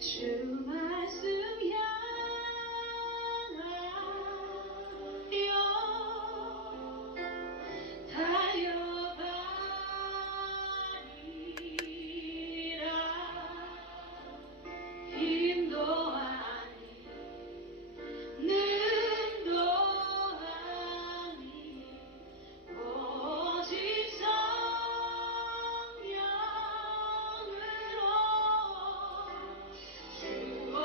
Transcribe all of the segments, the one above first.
주 말씀 향하여 달려가리라. 힘도 아니 능도 아니 오직 성령으로 주와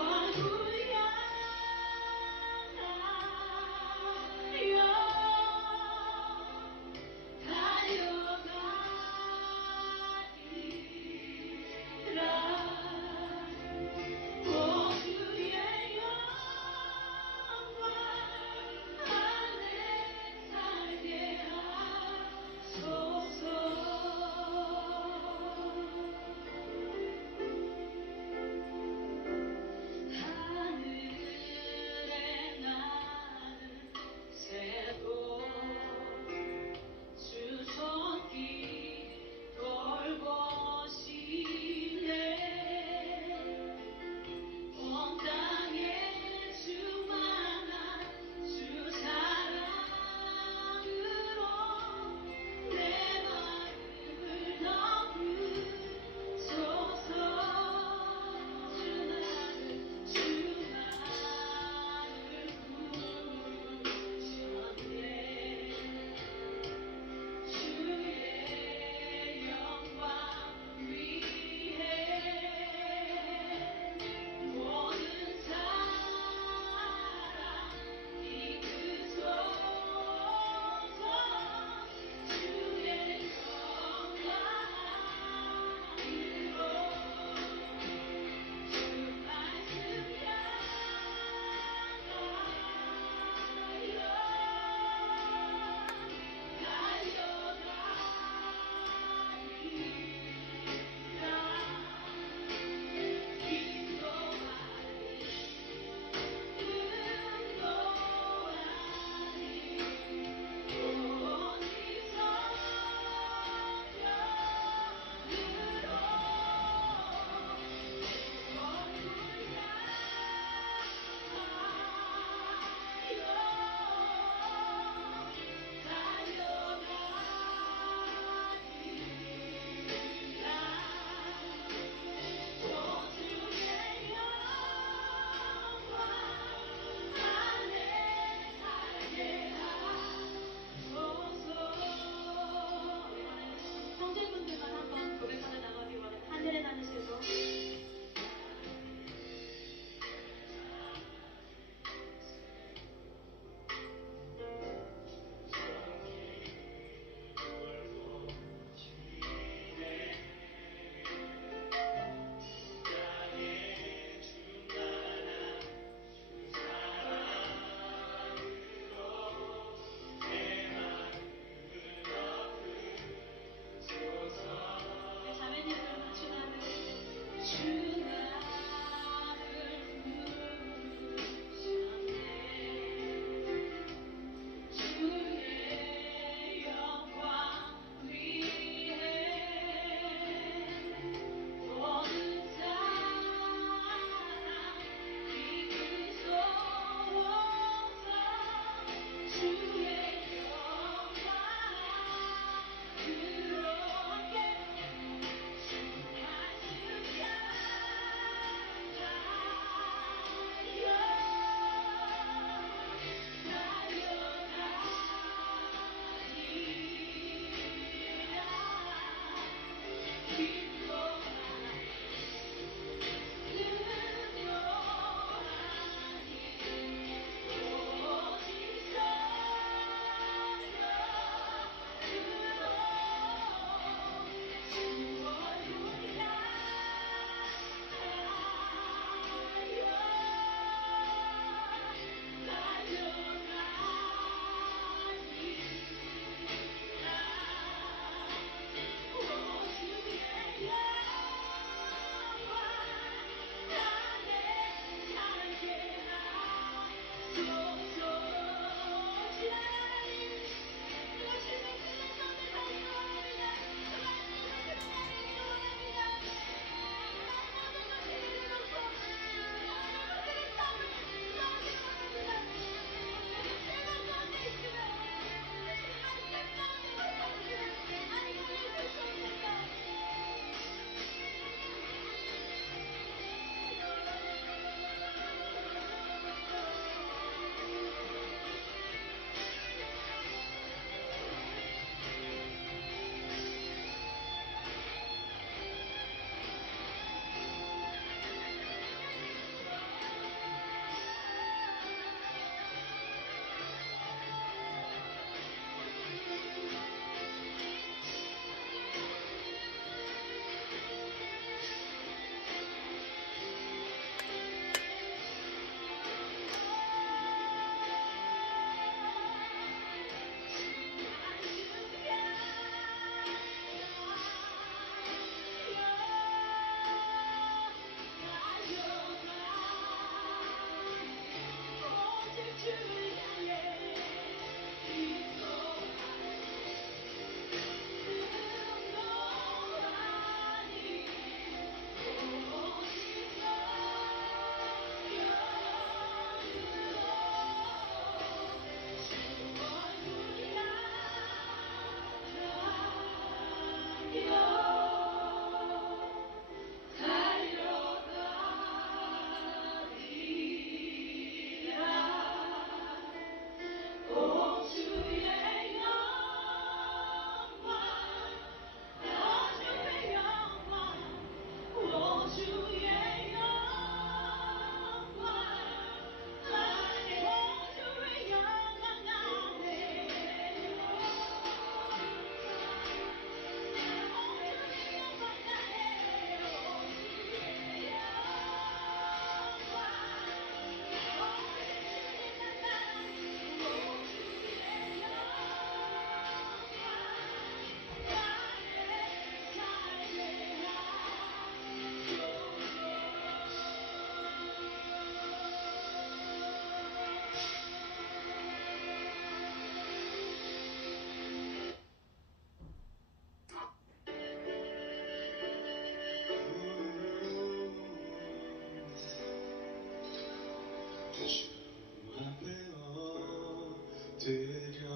엎드려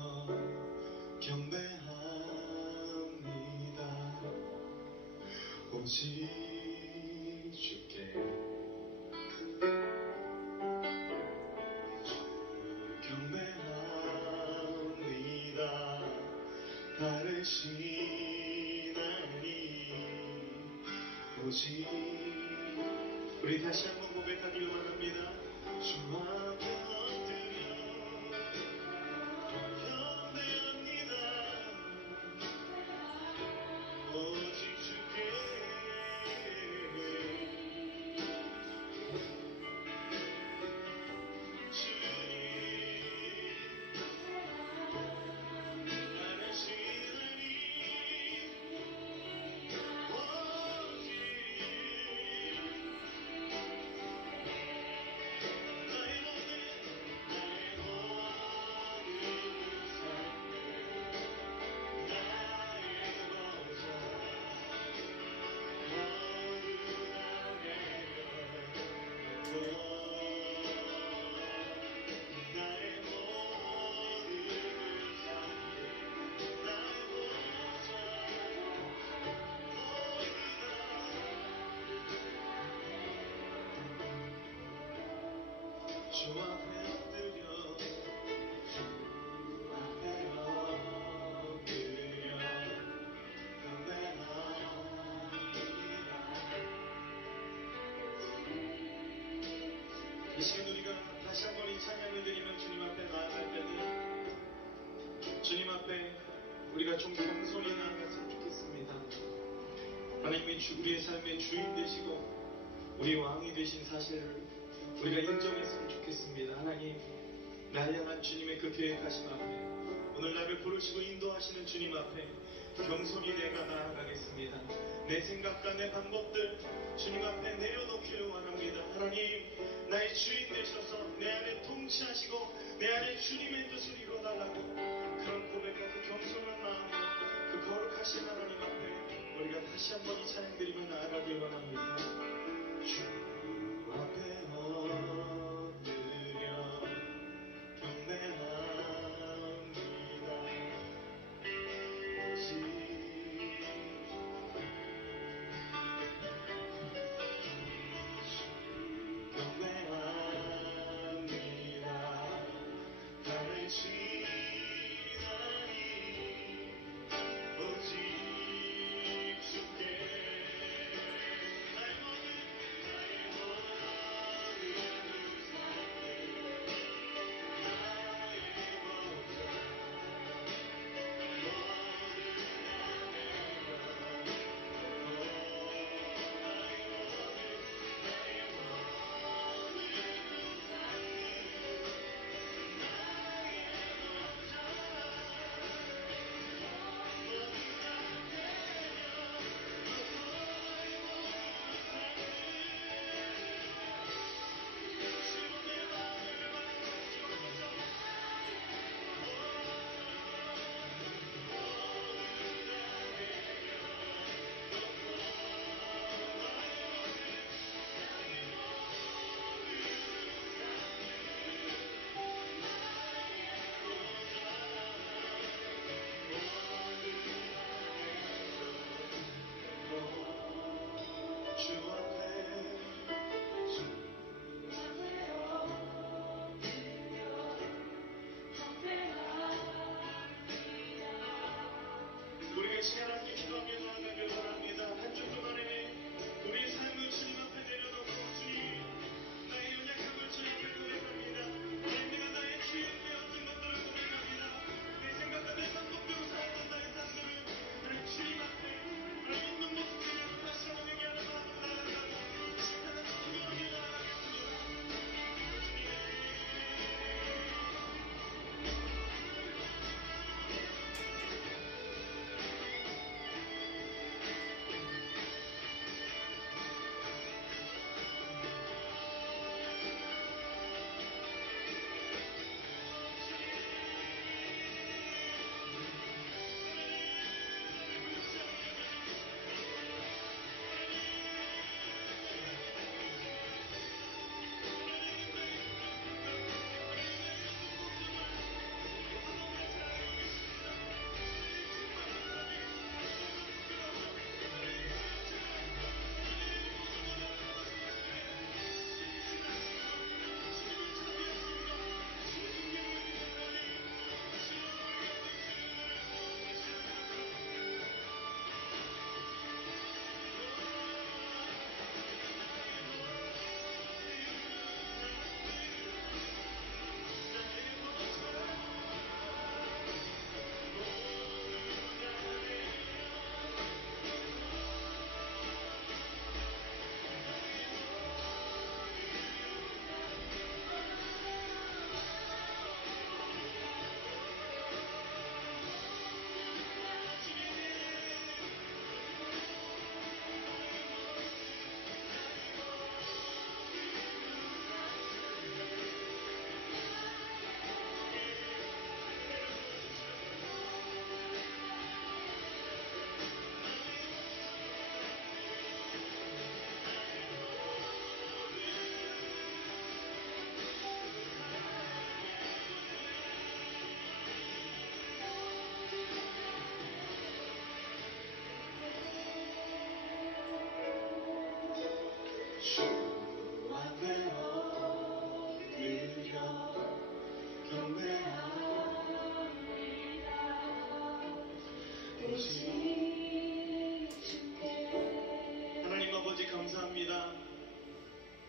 경배합니다. 오직 주께 경배합니다. 다르시나니 오직 우리 다시 한번 고백하길 원합니다. 주 앞에 엎드려 경배합니다. 오직 주께 주 앞에 엎드려 주 앞에 엎드려 경배합니다. 이 시간 우리가 다시 한번 이 찬양을 드리며 주님 앞에 나아갈 때는 주님 앞에 우리가 좀 겸손히 나아갔으면 좋겠습니다. 하나님이 우리의 삶의 주인 되시고 우리 왕이 되신 사실을 우리가 인정했으면 좋겠습니다. 하나님, 날 향한 주님의 그 계획하심 앞에 오늘 나를 부르시고 인도하시는 주님 앞에 겸손히 내가 나아가겠습니다. 내 생각과 내 방법들 주님 앞에 내려놓기를 원합니다. 하나님, 나의 주인 되셔서 내 안에 통치하시고 내 안에 주님의 뜻을 이루어달라고 그런 고백과 그 겸손한 마음으로 그 거룩하신 하나님 앞에 우리가 다시 한번 이 찬양 드리며 나아가길 원합니다. 주 앞에 엎드려 경배합니다. 오직 경배합니다. 다르시나니 오직 주께 나의 모든 나의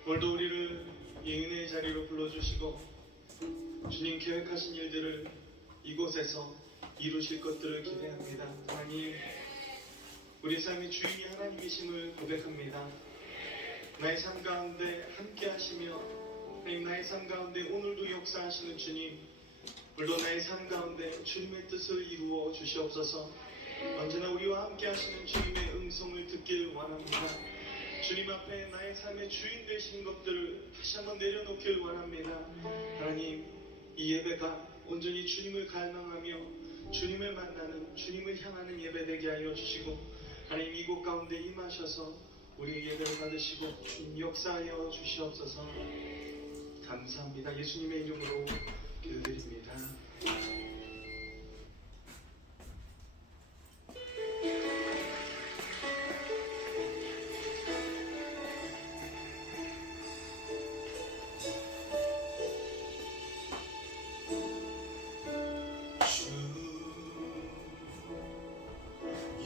오늘도 우리를 이 은혜의 자리로 불러주시고 주님 계획하신 일들을 이곳에서 이루실 것들을 기대합니다. 하나님, 우리 삶의 주인이 하나님이심을 고백합니다. 나의 삶 가운데 함께 하시며 하나님, 나의 삶 가운데 오늘도 역사하시는 주님, 물론 나의 삶 가운데 주님의 뜻을 이루어 주시옵소서. 언제나 우리와 함께 하시는 주님의 음성을 듣길 원합니다. 주님 앞에 나의 삶의 주인 되시는 것들을 다시 한번 내려놓길 원합니다. 하나님, 이 예배가 온전히 주님을 갈망하며 주님을 만나는, 주님을 향하는 예배 되게 하여 주시고, 하나님 이곳 가운데 임하셔서 우리의 예배를 받으시고 주님 역사하여 주시옵소서. 감사합니다. 예수님의 이름으로 기도드립니다.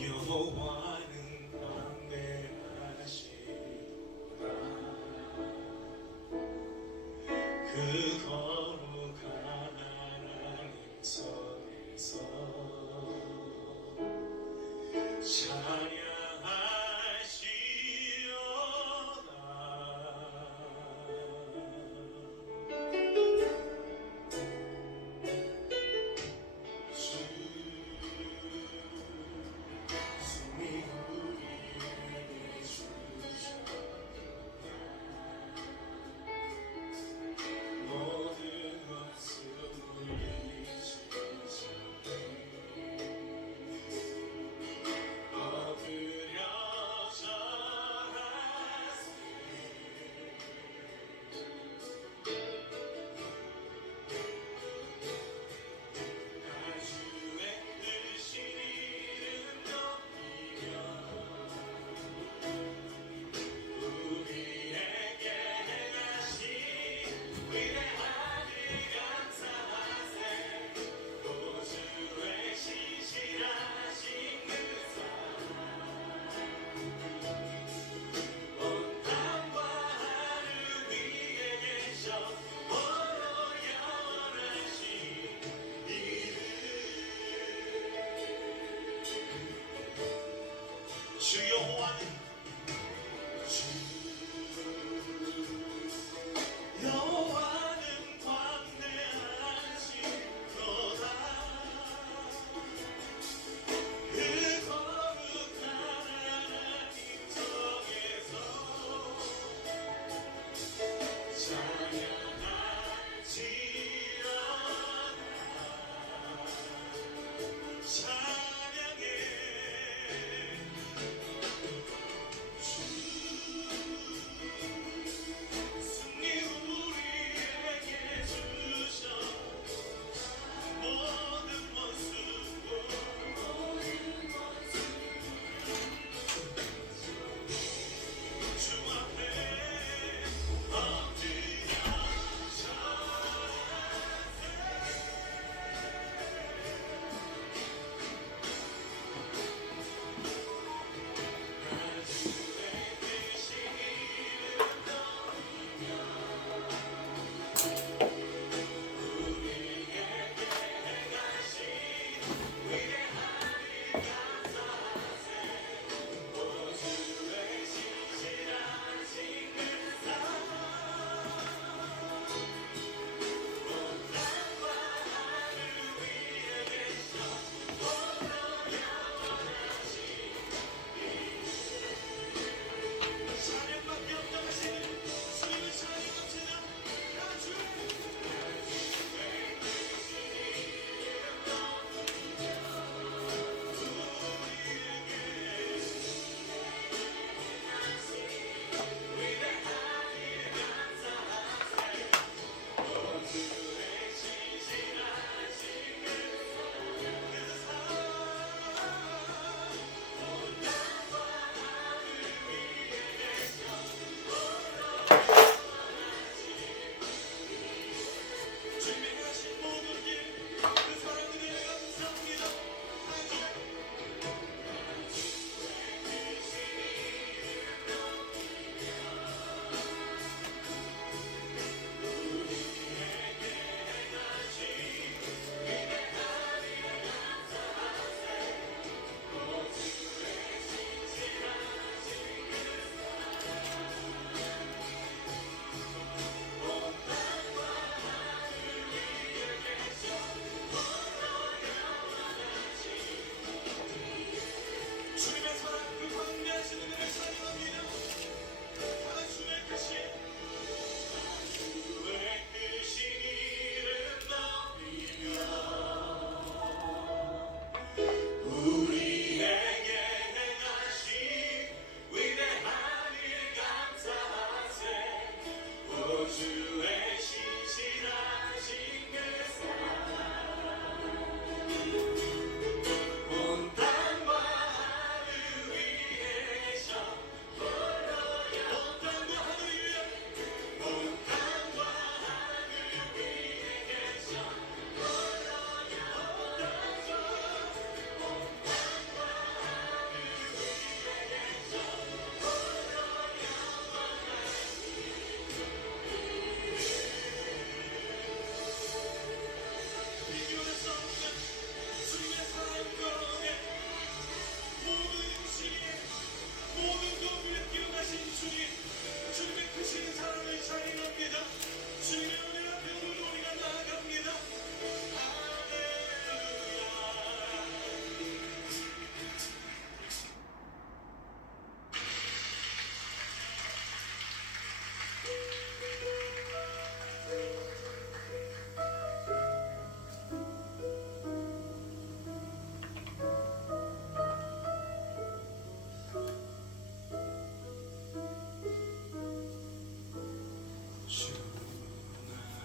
여호와는 광대하시도다. 그 거룩한 하나님 성에서 찬양하시오다.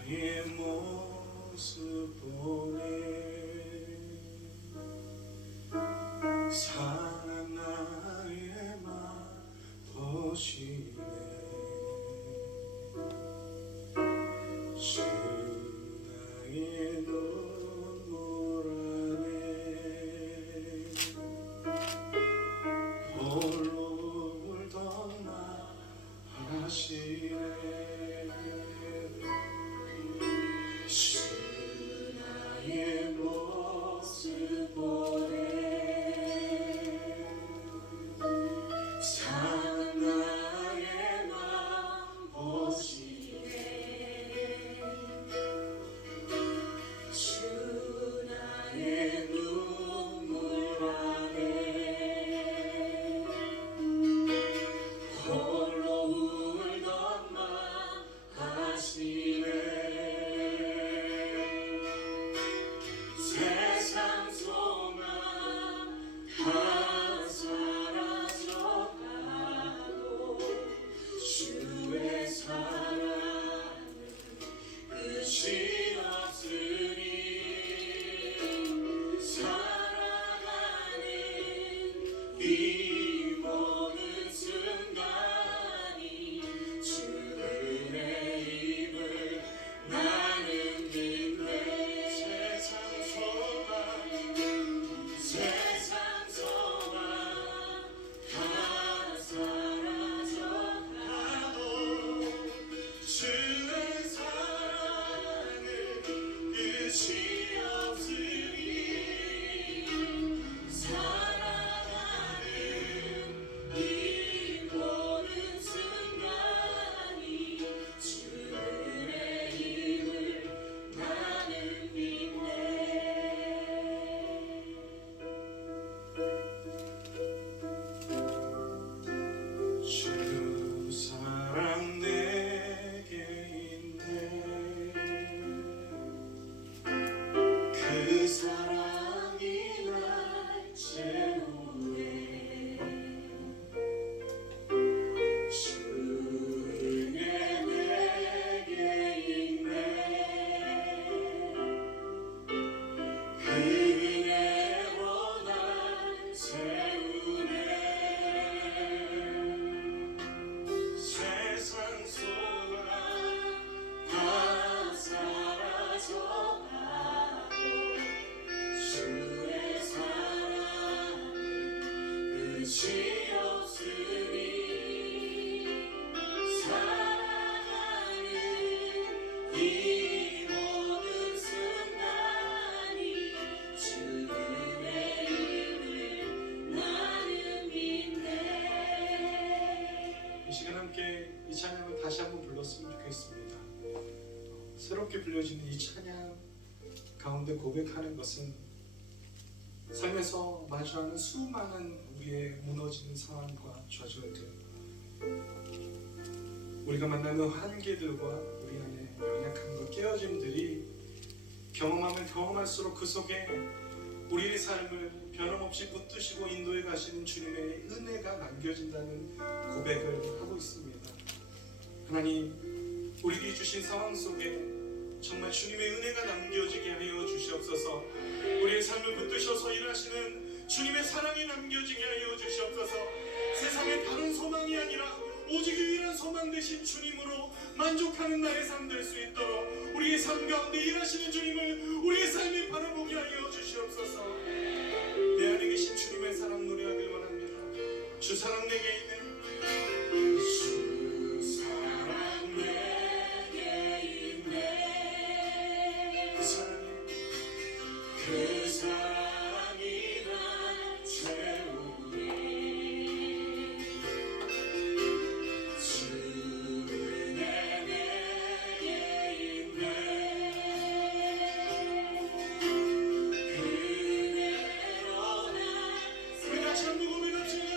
나의 모습 보네 사랑 나의 맘 보시네 주 나의 눈물 안에 홀로 울던 하시네 주 나의 모습 보네 사랑 나의 맘 보시네 주 나의 눈물 안에 홀로 울던 맘 아시네 세상 소망 다 사라져가도 주의 사랑 끝이 없으니 살아가는 이 모든 순간이 주의 힘을 나는 믿네 세상 소망 다 사라져가도 주의 사랑은 끝이 없으니 살아가는 이 모든 순간이 주의 힘을 나는 믿네 주 사랑 내게 있네 그 사랑이 날 채우네 주 은혜 내게 있네 그 은혜로 날 채우네 세상 소망 다 사라져가도 주의 사랑 끝이 없으니 살아가는 이 모든 순간이 주의 힘을 나는 믿네 이 시간 함께 이 찬양을 다시 한번 불렀으면 좋겠습니다. 새롭게 불려지는 이 찬양 가운데 고백하는 것은 삶에서 마주하는 수많은 우리의 무너지는 상황과 좌절들 우리가 만나는 한계들과 우리 안에 연약함과 깨어짐들이 경험하면 경험할수록 그 속에 우리의 삶을 변함없이 붙드시고 인도해 가시는 주님의 은혜가 남겨진다는 고백을 하고 있습니다. 하나님, 우리에게 주신 상황 속에 정말 주님의 은혜가 남겨지게 하여 주시옵소서. 우리의 삶을 붙드셔서 일하시는 주님의 사랑이 남겨지게 하여 주시옵소서. 세상에 다른 소망이 아니라 오직 유일한 소망 되신 주님으로 만족하는 나의 삶 될 수 있도록 우리의 삶 가운데 일하시는 주님을 우리의 삶에 바라보게 하여 주시옵소서. 내 안에 계신 주님의 사랑 노래하길 원합니다. 주 사랑 내게 있는 주 사랑 내게 있네 그 사랑이 날 채우네 주 은혜 내게 있네 그 은혜로 날 우리 다시 한번 고백합시다.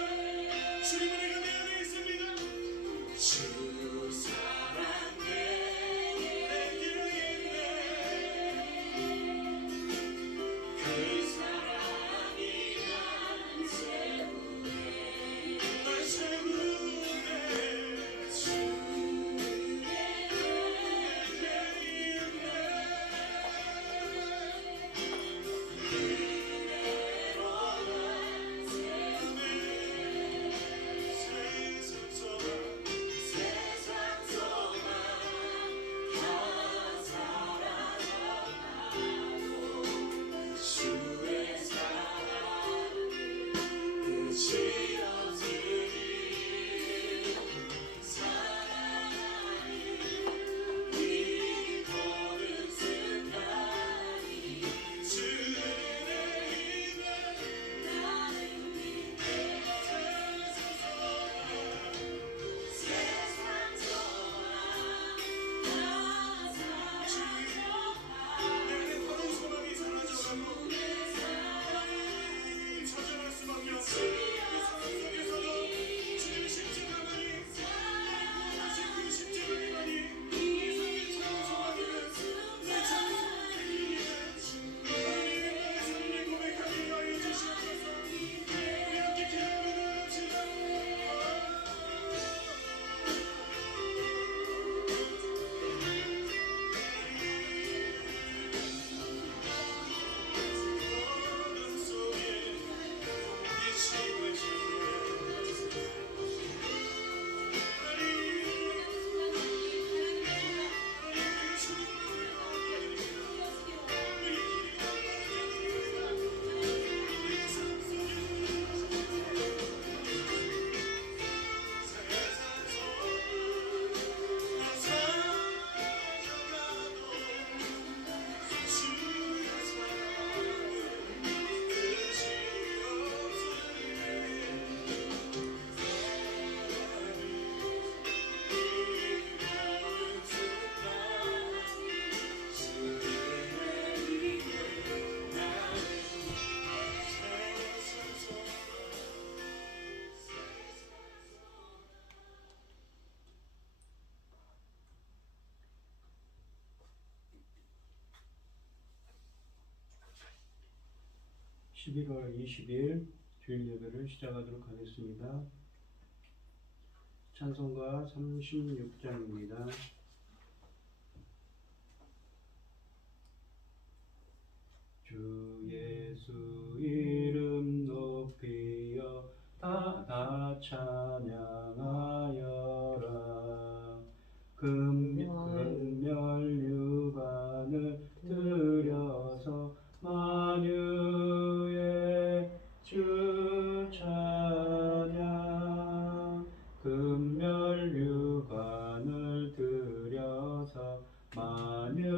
주님 은혜가 11월 20일 주일 예배를 시작하도록 하겠습니다. 찬송가 36장입니다. 주 예수 이름 높이여 다 찬양하여라. 금멸 유관을 들여서 만유의 주 찬양. 금멸 유관을 들여서 만유의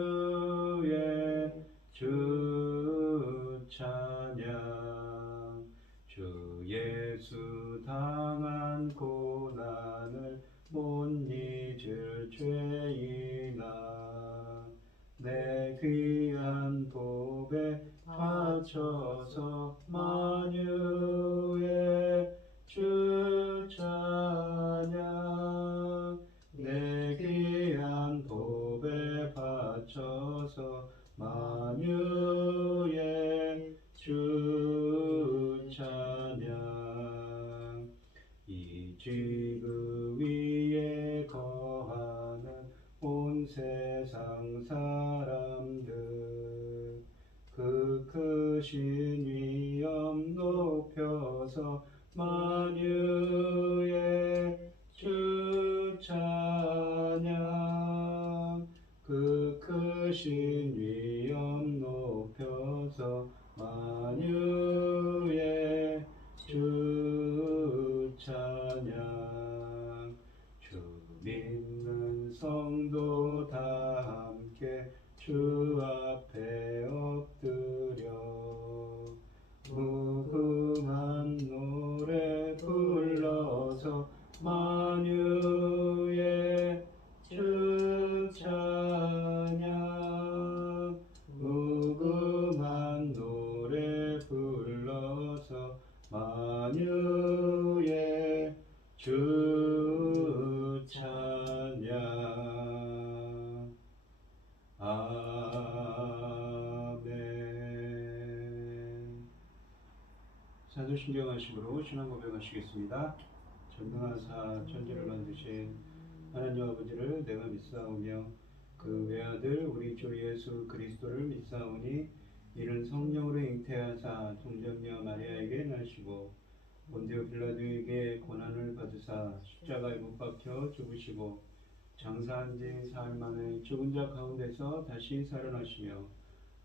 주 찬양. 주 예수 당한 고난을 못 잊을 죄인아, 내 귀한 복에 바쳐서 만유의 주 찬양. 내 귀한 복에 바쳐서 만유의 주 찬양. 이 지구 위에 거하는 온 세상 사람들, 그 크신 위엄 높여서 만유의 주 찬양. 그 크신 위엄 높여서 만유의 주 찬양. 주 믿는 성도 다 함께 주 앞에 엎드려 무궁한 노래 불러서 만유의 주 찬양. 무궁한 노래 불러서 만유의 주 찬양. 아멘. 사도신경하심으로 신앙 고백하시겠습니다. 전능하사 천지를 만드신 하나님 아버지를 내가 믿사오며 그 외아들 우리 주 예수 그리스도를 믿사오니 이는 성령으로 잉태하사 동정녀 마리아에게 나시고 본디오 빌라도에게 고난을 받으사 십자가에 못 박혀 죽으시고 장사한 지 사흘 만에 죽은 자 가운데서 다시 살아나시며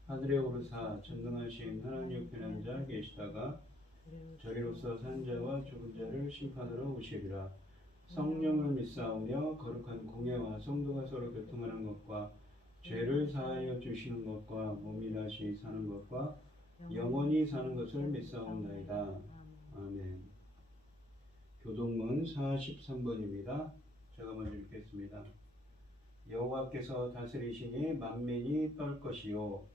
하늘에 오르사 전능하신 하나님 옆에 앉아 계시다가 저리로서 산 자와 죽은 자를 심판하러 오시리라. 성령을 믿사오며 거룩한 공예와 성도가 서로 교통하는 것과 죄를 사하여 주시는 것과 몸이 다시 사는 것과 영원히 사는 것을 믿사옵나이다. 아멘. 교동문 43번입니다. 제가 먼저 읽겠습니다. 여호와께서 다스리시니 만민이 떨 것이요,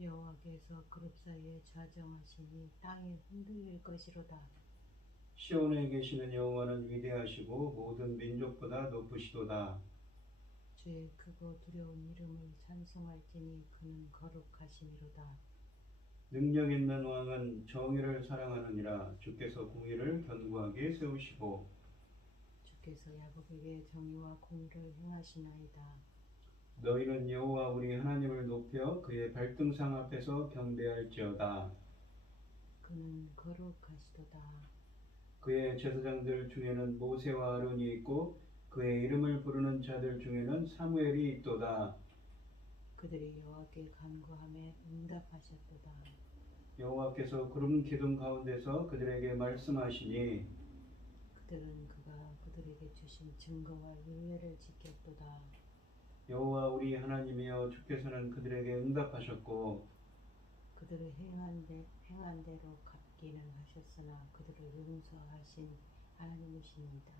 여호와께서 그룹 사이에 좌정하시니 땅이 흔들릴 것이로다. 시온에 계시는 여호와는 위대하시고 모든 민족보다 높으시도다. 주의 크고 두려운 이름을 찬송할지니 그는 거룩하심이로다. 능력 있는 왕은 정의를 사랑하느니라. 주께서 공의를 견고하게 세우시고 주께서 야곱에게 정의와 공의를 행하시나이다. 너희는 여호와 우리 하나님을 높여 그의 발등상 앞에서 경배할지어다. 그는 거룩하시도다. 그의 제사장들 중에는 모세와 아론이 있고 그의 이름을 부르는 자들 중에는 사무엘이 있도다. 그들이 여호와께 간구함에 응답하셨도다. 여호와께서 구름 기둥 가운데서 그들에게 말씀하시니 그들은 그가 그들에게 주신 증거와 율례를 지켰도다. 여호와 우리 하나님이여 주께서는 그들에게 응답하셨고 그들을 행한 대로 갚기는 하셨으나 그들을 용서하신 하나님이십니다.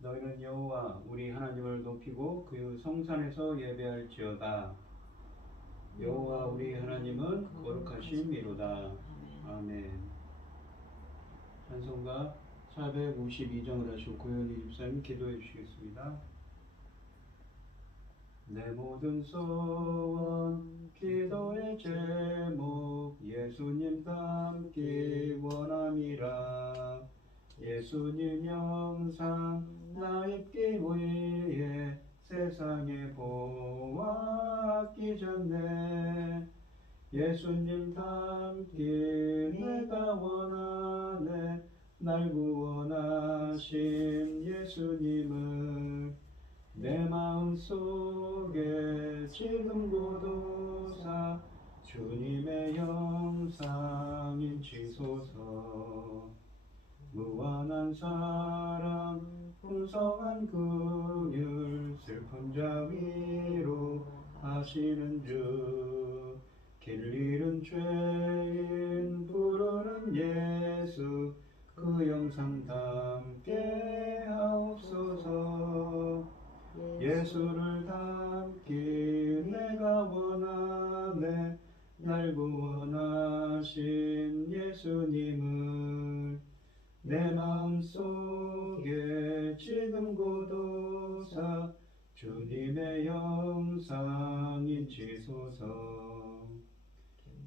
너희는 여호와 우리 하나님을 높이고 그 성산에서 예배할지어다. 여호와 우리 하나님은 거룩하심이로다. 아멘. 찬송가 452장을 하시고 고현희 집사님 기도해 주시겠습니다. 내 모든 소원 기도의 제목 예수님 닮기 원함이라. 예수님 영상 나 입기 위해 세상에 보았기 전에 예수님 닮기 내가 원하네. 날 구원하신 예수님을 내 마음속에 지금 고도사 주님의 형상 인치소서. 무한한 사랑 풍성한 긍휼 슬픈 자 위로 하시는 주. 길 잃은 죄인 부르는 예수 그 영상 담게 하옵소서. 예수를 닮기 내가 원하네. 날 구원하신 예수님을 내 마음속에 지금 고도사 주님의 형상 인치소서.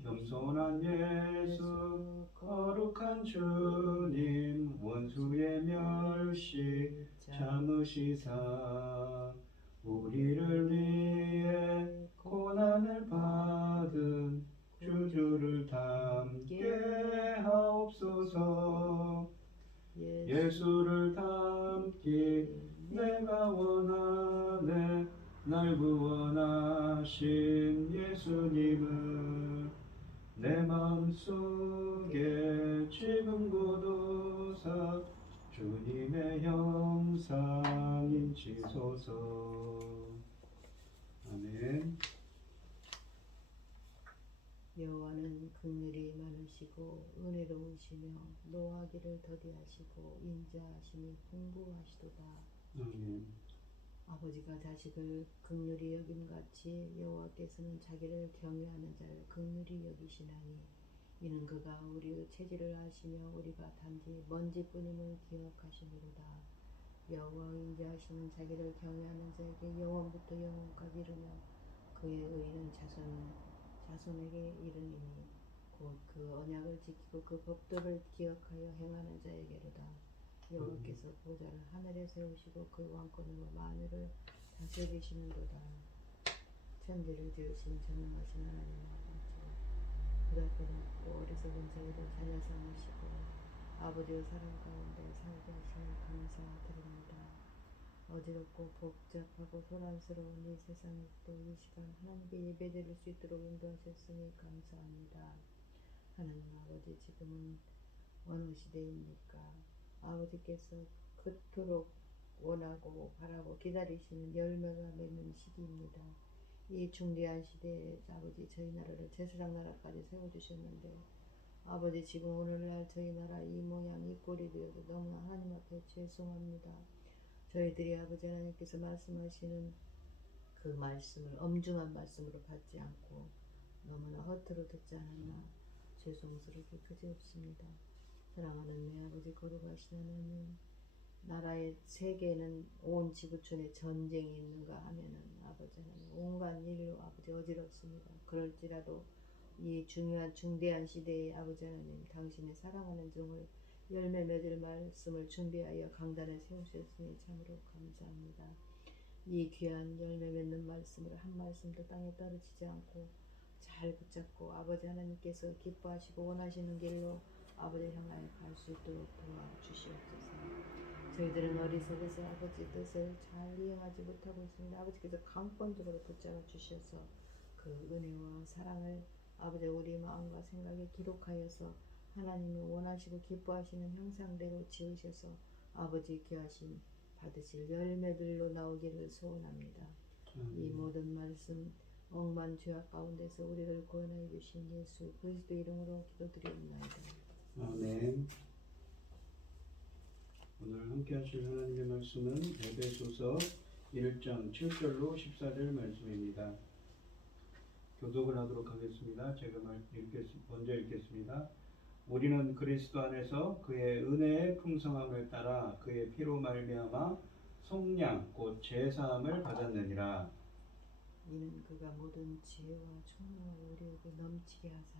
겸손한 예수 거룩한 주님 원수의 멸시 참으시사 우리를 위해 고난을 받은 주주를 닮게 하옵소서. 예수를 닮기 내가 원하네. 날 구원하신 예수님을 내 마음속에 지금 고도사 주님의 형상 인치소서. 아멘. 여호와는 긍휼이 많으시고 은혜로우시며 노하기를 더디하시고 인자하심이 풍부하시도다. 아멘. 아버지가 자식을 긍휼히 여김같이 여호와께서는 자기를 경외하는 자를 긍휼히 여기시나니 이는 그가 우리의 체질을 아시며 우리가 단지 먼지뿐임을 기억하시므로다. 여호와의 인자하심은 자기를 경외하는 자에게 영원부터 영원까지 이르며 그의 의는 자손에게 이르니니 곧 그 언약을 지키고 그 법도를 기억하여 행하는 자에게로다. 여호와께서 보좌를 하늘에 세우시고 그 왕권으로 만유를 다스리시는도다. 천지를 지으신 전능하신 하나님 아버지, 부답고 어리석은 자들을 자녀 삼으시고 아버지의 사랑 가운데 살게 하시니 감사드립니다. 어지럽고 복잡하고 소란스러운 이 세상에도 이 시간 하나님께 예배드릴 수 있도록 인도하셨으니 감사합니다. 하나님 아버지, 지금은 어느 시대입니까? 아버지께서 그토록 원하고 바라고 기다리시는 열매가 맺는 시기입니다. 이 중대한 시대에 아버지 저희 나라를 제사장 나라까지 세워주셨는데 아버지 지금 오늘날 저희 나라 이 모양 이 꼴이 되어서 너무나 하나님 앞에 죄송합니다. 저희들이 아버지 하나님께서 말씀하시는 그 말씀을 엄중한 말씀으로 받지 않고 너무나 허투루 듣지 않았나 죄송스럽게 그지없습니다. 사랑하는 내 아버지 거룩하신 하나님, 나라의 세계는 온 지구촌에 전쟁이 있는가 하면은 아버지 하나님 온갖 일로 아버지 어지럽습니다. 그럴지라도 이 중요한 중대한 시대에 아버지 하나님 당신의 사랑하는 종을 열매 맺을 말씀을 준비하여 강단에 세우셨으니 참으로 감사합니다. 이 귀한 열매 맺는 말씀을 한 말씀도 땅에 떨어지지 않고 잘 붙잡고 아버지 하나님께서 기뻐하시고 원하시는 길로 아버지 향하여 갈 수 있도록 도와주시옵소서. 저희들은 어리석어서 아버지 뜻을 잘 이행하지 못하고 있습니다. 아버지께서 강권적으로 붙잡아 주셔서 그 은혜와 사랑을 아버지 우리 마음과 생각에 기록하여서 하나님이 원하시고 기뻐하시는 형상대로 지으셔서 아버지 귀하심 받으실 열매들로 나오기를 소원합니다. 이 모든 말씀 억만 죄악 가운데서 우리를 구원하여 주신 예수 그리스도 이름으로 기도드리옵나이다. 아멘. 오늘 함께 하실 하나님의 말씀은 에베소서 1장 7절로 14절 말씀입니다. 교독을 하도록 하겠습니다. 제가 먼저 읽겠습니다. 우리는 그리스도 안에서 그의 은혜의 풍성함을 따라 그의 피로 말미암아 속량 곧 제사함을 받았느니라. 이는 그가 모든 지혜와 총명을 우리에게 넘치게 하사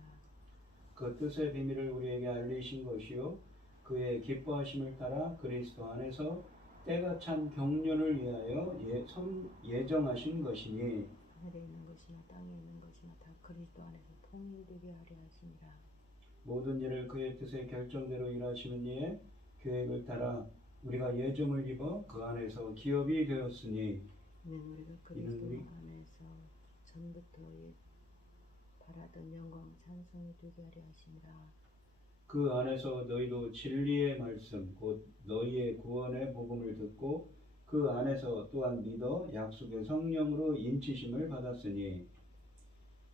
그 뜻의 비밀을 우리에게 알리신 것이요 그의 기뻐하심을 따라 그리스도 안에서 때가 찬 경륜을 위하여 예정하신 것이니 하늘에 있는 것이나 땅에 있는 것이나 다 그리스도 안에서 통일되게 하려 하심이라. 모든 일을 그의 뜻의 결정대로 일하시는 이의 계획을 따라 우리가 예정을 입어 그 안에서 기업이 되었으니 이는 우리가 그리스도 안에서 전부터 바라던 영광 찬송이 되게 하려 하심이라. 그 안에서 너희도 진리의 말씀 곧 너희의 구원의 복음을 듣고 그 안에서 또한 믿어 약속의 성령으로 인치심을 받았으니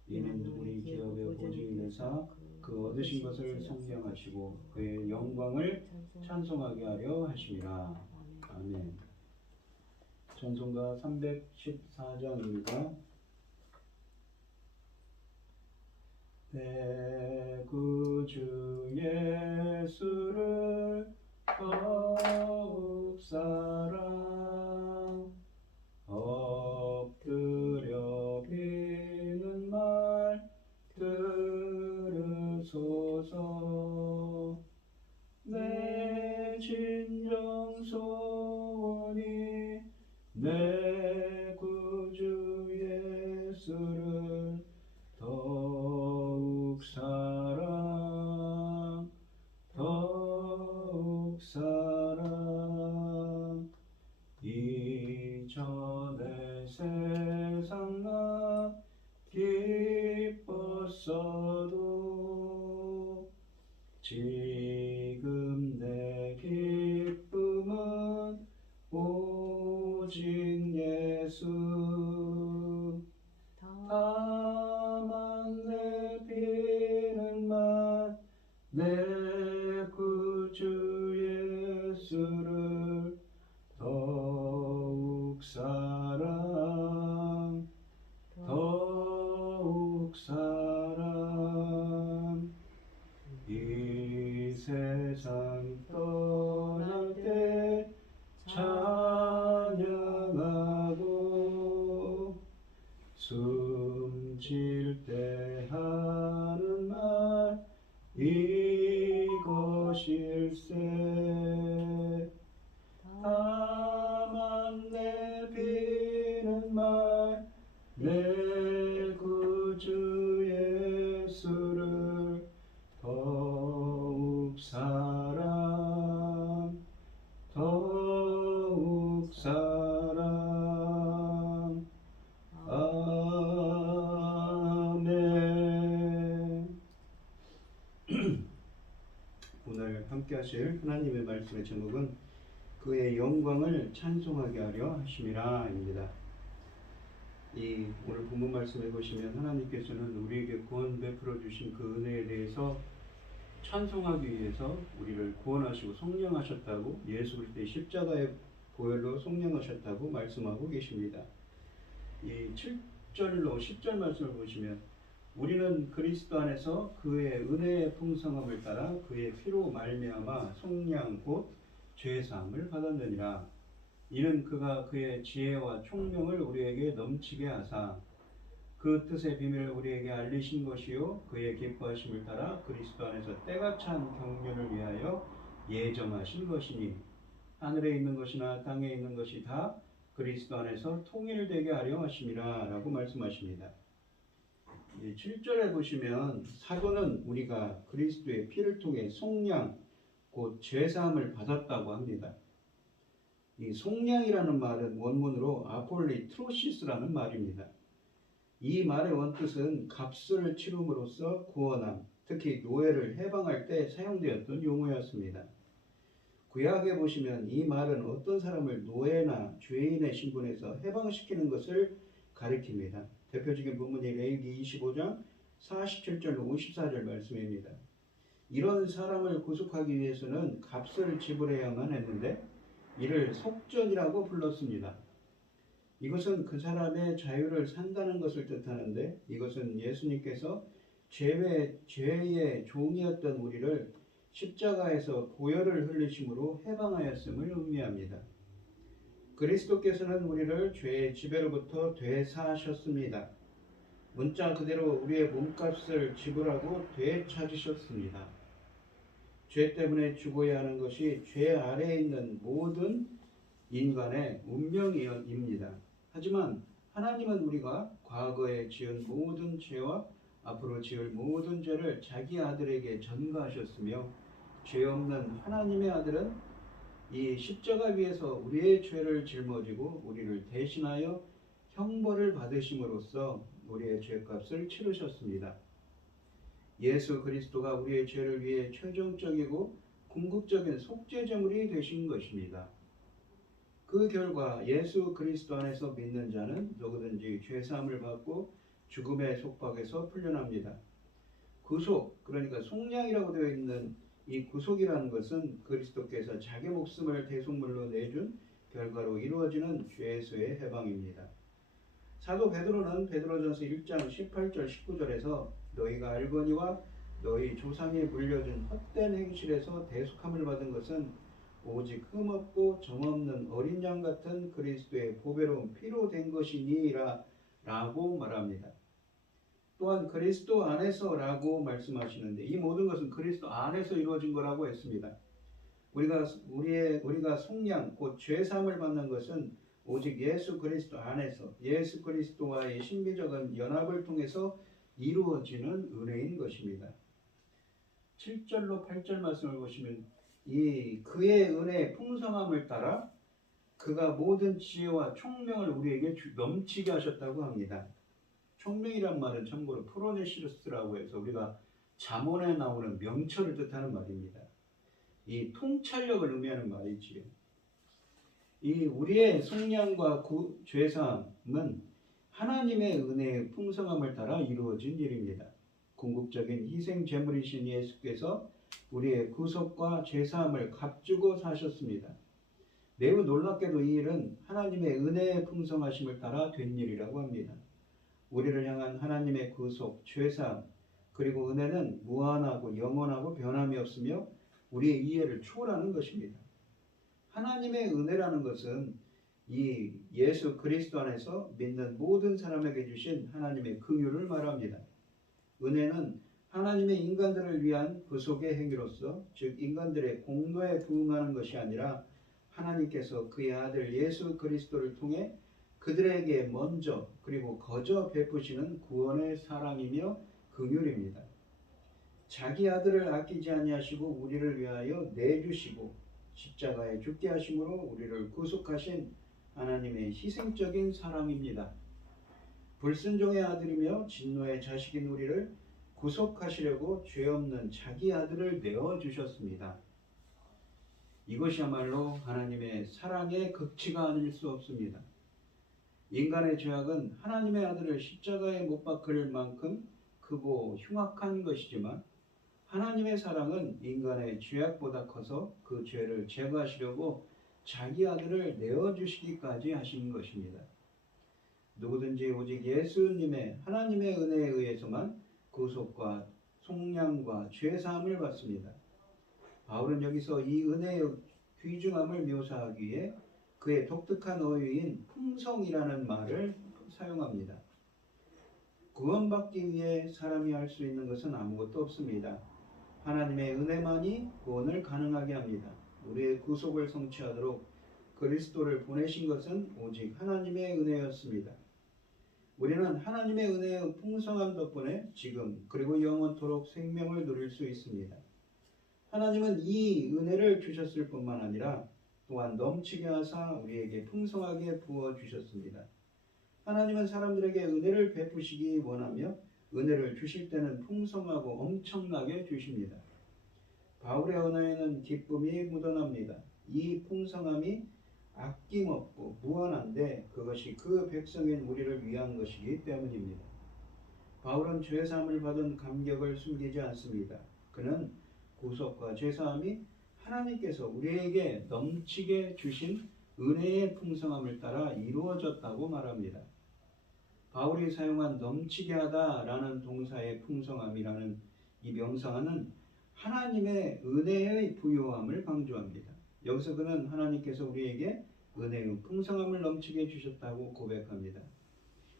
이는 우리 기업의 보증이 되사 그 얻으신 것을 성령하시고 그의 영광을 찬송하게 하려 하심이라. 아멘. 찬송가 314장입니다. 내 구주 예수를 더욱 사랑 엎드려 비는 말 들으소서. 내 진정 소원이 내 구주 예수를 더욱 사랑 이전에 세상 나 기뻤어도 지금 내 기쁨은 오직 예수. 다만 내 비는 말 내 구주 예수를 더욱 사랑 이 세상 떠날 때 찬양하고 숨질 때 하는 말 이것일세. 다만 내 비는 말 내 구주 예수를 더욱 사랑 아멘. 오늘 함께 하실 하나님의 말씀의 제목은 그의 영광을 찬송하게 하려 하심이라입니다. 이 오늘 본문 말씀에 보시면 하나님께서는 우리에게 구원 베풀어 주신 그 은혜에 대해서 찬송하기 위해서 우리를 구원하시고 성령하셨다고, 예수 그리스도의 십자가의 보혈로 성령하셨다고 말씀하고 계십니다. 이 7절로 10절 말씀을 보시면 우리는 그리스도 안에서 그의 은혜의 풍성함을 따라 그의 피로 말미암아 속량 곧 죄사함을 받았느니라. 이는 그가 그의 지혜와 총명을 우리에게 넘치게 하사 그 뜻의 비밀을 우리에게 알리신 것이요 그의 기뻐하심을 따라 그리스도 안에서 때가 찬 경륜을 위하여 예정하신 것이니 하늘에 있는 것이나 땅에 있는 것이 다 그리스도 안에서 통일되게 하려 하심이라 라고 말씀하십니다. 7절에 보시면 사도는 우리가 그리스도의 피를 통해 속량 곧 죄사함을 받았다고 합니다. 이 속량이라는 말은 원문으로 아폴리트로시스라는 말입니다. 이 말의 원뜻은 값을 치름으로써 구원함, 특히 노예를 해방할 때 사용되었던 용어였습니다. 구약에 보시면 이 말은 어떤 사람을 노예나 죄인의 신분에서 해방시키는 것을 가리킵니다. 대표적인 본문이 레위기 25장 47절로 54절 말씀입니다. 이런 사람을 구속하기 위해서는 값을 지불해야만 했는데 이를 속전이라고 불렀습니다. 이것은 그 사람의 자유를 산다는 것을 뜻하는데 이것은 예수님께서 죄의 종이었던 우리를 십자가에서 보혈을 흘리심으로 해방하였음을 의미합니다. 그리스도께서는 우리를 죄의 지배로부터 되사하셨습니다. 문자 그대로 우리의 몸값을 지불하고 되찾으셨습니다. 죄 때문에 죽어야 하는 것이 죄 아래에 있는 모든 인간의 운명입니다. 하지만 하나님은 우리가 과거에 지은 모든 죄와 앞으로 지을 모든 죄를 자기 아들에게 전가하셨으며 죄 없는 하나님의 아들은 이 십자가 위에서 우리의 죄를 짊어지고 우리를 대신하여 형벌을 받으심으로써 우리의 죄값을 치르셨습니다. 예수 그리스도가 우리의 죄를 위해 최종적이고 궁극적인 속죄제물이 되신 것입니다. 그 결과 예수 그리스도 안에서 믿는 자는 누구든지 죄사함을 받고 죽음의 속박에서 풀려납니다. 구속, 그러니까 속량이라고 되어 있는 이 구속이라는 것은 그리스도께서 자기 목숨을 대속물로 내준 결과로 이루어지는 죄에서의 해방입니다. 사도 베드로는 베드로전서 1장 18절 19절에서 너희가 알거니와 너희 조상이 물려준 헛된 행실에서 대속함을 받은 것은 오직 흠없고 정없는 어린 양 같은 그리스도의 보배로운 피로 된 것이니라 라고 말합니다. 또한 그리스도 안에서 라고 말씀하시는데 이 모든 것은 그리스도 안에서 이루어진 거라고 했습니다. 우리가 속량 곧 죄사함을 받는 것은 오직 예수 그리스도 안에서 예수 그리스도와의 신비적인 연합을 통해서 이루어지는 은혜인 것입니다. 7절로 8절 말씀을 보시면 이 그의 은혜의 풍성함을 따라 그가 모든 지혜와 총명을 우리에게 넘치게 하셨다고 합니다. 총명이란 말은 참고로 프로네시루스라고 해서 우리가 잠언에 나오는 명철을 뜻하는 말입니다. 이 통찰력을 의미하는 말이지요. 이 우리의 속량과 죄사함은 하나님의 은혜의 풍성함을 따라 이루어진 일입니다. 궁극적인 희생 제물이신 예수께서 우리의 구속과 죄사함을 값주고 사셨습니다. 매우 놀랍게도 이 일은 하나님의 은혜의 풍성하심을 따라 된 일이라고 합니다. 우리를 향한 하나님의 구속, 죄사함, 그리고 은혜는 무한하고 영원하고 변함이 없으며 우리의 이해를 초월하는 것입니다. 하나님의 은혜라는 것은 이 예수 그리스도 안에서 믿는 모든 사람에게 주신 하나님의 긍휼을 말합니다. 은혜는 하나님의 인간들을 위한 구속의 행위로서 즉 인간들의 공로에 부응하는 것이 아니라 하나님께서 그의 아들 예수 그리스도를 통해 그들에게 먼저 그리고 거저 베푸시는 구원의 사랑이며 긍휼입니다. 자기 아들을 아끼지 아니하시고 우리를 위하여 내주시고 십자가에 죽게 하심으로 우리를 구속하신 하나님의 희생적인 사랑입니다. 불순종의 아들이며 진노의 자식인 우리를 구속하시려고 죄 없는 자기 아들을 내어주셨습니다. 이것이야말로 하나님의 사랑의 극치가 아닐 수 없습니다. 인간의 죄악은 하나님의 아들을 십자가에 못 박을 만큼 크고 흉악한 것이지만 하나님의 사랑은 인간의 죄악보다 커서 그 죄를 제거하시려고 자기 아들을 내어주시기까지 하신 것입니다. 누구든지 오직 예수님의 하나님의 은혜에 의해서만 구속과 속량과 죄사함을 받습니다. 바울은 여기서 이 은혜의 귀중함을 묘사하기 위해 그의 독특한 어휘인 풍성이라는 말을 사용합니다. 구원받기 위해 사람이 할 수 있는 것은 아무것도 없습니다. 하나님의 은혜만이 구원을 가능하게 합니다. 우리의 구속을 성취하도록 그리스도를 보내신 것은 오직 하나님의 은혜였습니다. 우리는 하나님의 은혜의 풍성함 덕분에 지금 그리고 영원토록 생명을 누릴 수 있습니다. 하나님은 이 은혜를 주셨을 뿐만 아니라 또한 넘치게 하사 우리에게 풍성하게 부어주셨습니다. 하나님은 사람들에게 은혜를 베푸시기 원하며 은혜를 주실 때는 풍성하고 엄청나게 주십니다. 바울의 언어에는 기쁨이 묻어납니다. 이 풍성함이 아낌없고 무한한데 그것이 그 백성인 우리를 위한 것이기 때문입니다. 바울은 죄사함을 받은 감격을 숨기지 않습니다. 그는 구속과 죄사함이 하나님께서 우리에게 넘치게 주신 은혜의 풍성함을 따라 이루어졌다고 말합니다. 바울이 사용한 넘치게 하다라는 동사의 풍성함이라는 이 명사는 하나님의 은혜의 부요함을 강조합니다. 여기서 그는 하나님께서 우리에게 은혜의 풍성함을 넘치게 해주셨다고 고백합니다.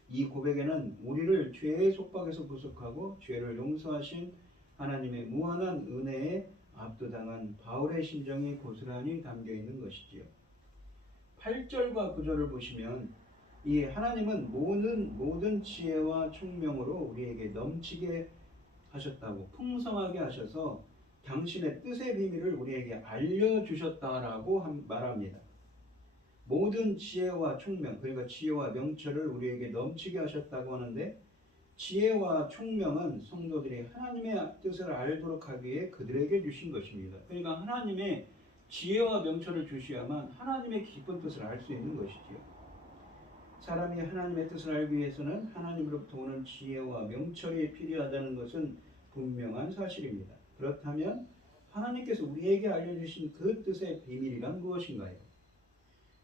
이 고백에는 우리를 죄의 속박에서 구속하고 죄를 용서하신 하나님의 무한한 은혜에 압도당한 바울의 심정이 고스란히 담겨 있는 것이지요. 8절과 9절을 보시면 이 하나님은 모든 지혜와 총명으로 우리에게 넘치게 하셨다고, 풍성하게 하셔서 당신의 뜻의 비밀을 우리에게 알려주셨다라고 말합니다. 모든 지혜와 총명, 그러니까 지혜와 명철을 우리에게 넘치게 하셨다고 하는데, 지혜와 총명은 성도들이 하나님의 뜻을 알도록 하기 위해 그들에게 주신 것입니다. 그러니까 하나님의 지혜와 명철을 주셔야만 하나님의 깊은 뜻을 알 수 있는 것이지요. 사람이 하나님의 뜻을 알기 위해서는 하나님으로부터 오는 지혜와 명철이 필요하다는 것은 분명한 사실입니다. 그렇다면 하나님께서 우리에게 알려주신 그 뜻의 비밀이란 무엇인가요?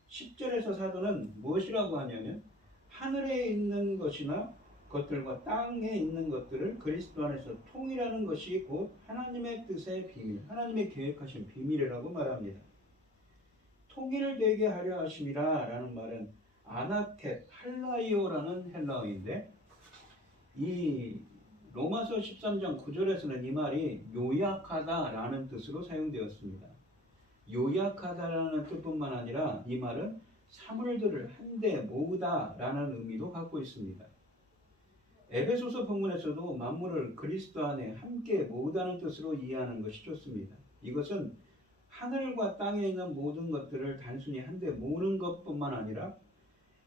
10절에서 사도는 무엇이라고 하냐면, 하늘에 있는 것이나 것들과 땅에 있는 것들을 그리스도 안에서 통일하는 것이 곧 하나님의 뜻의 비밀, 하나님의 계획하신 비밀이라고 말합니다. 통일되게 하려 하심이라 라는 말은 아나켓 할라이오라는 헬라어인데, 이 로마서 13장 9절에서는 이 말이 요약하다라는 뜻으로 사용되었습니다. 요약하다라는 뜻뿐만 아니라 이 말은 사물들을 한데 모으다라는 의미도 갖고 있습니다. 에베소서 본문에서도 만물을 그리스도 안에 함께 모으다는 뜻으로 이해하는 것이 좋습니다. 이것은 하늘과 땅에 있는 모든 것들을 단순히 한데 모으는 것뿐만 아니라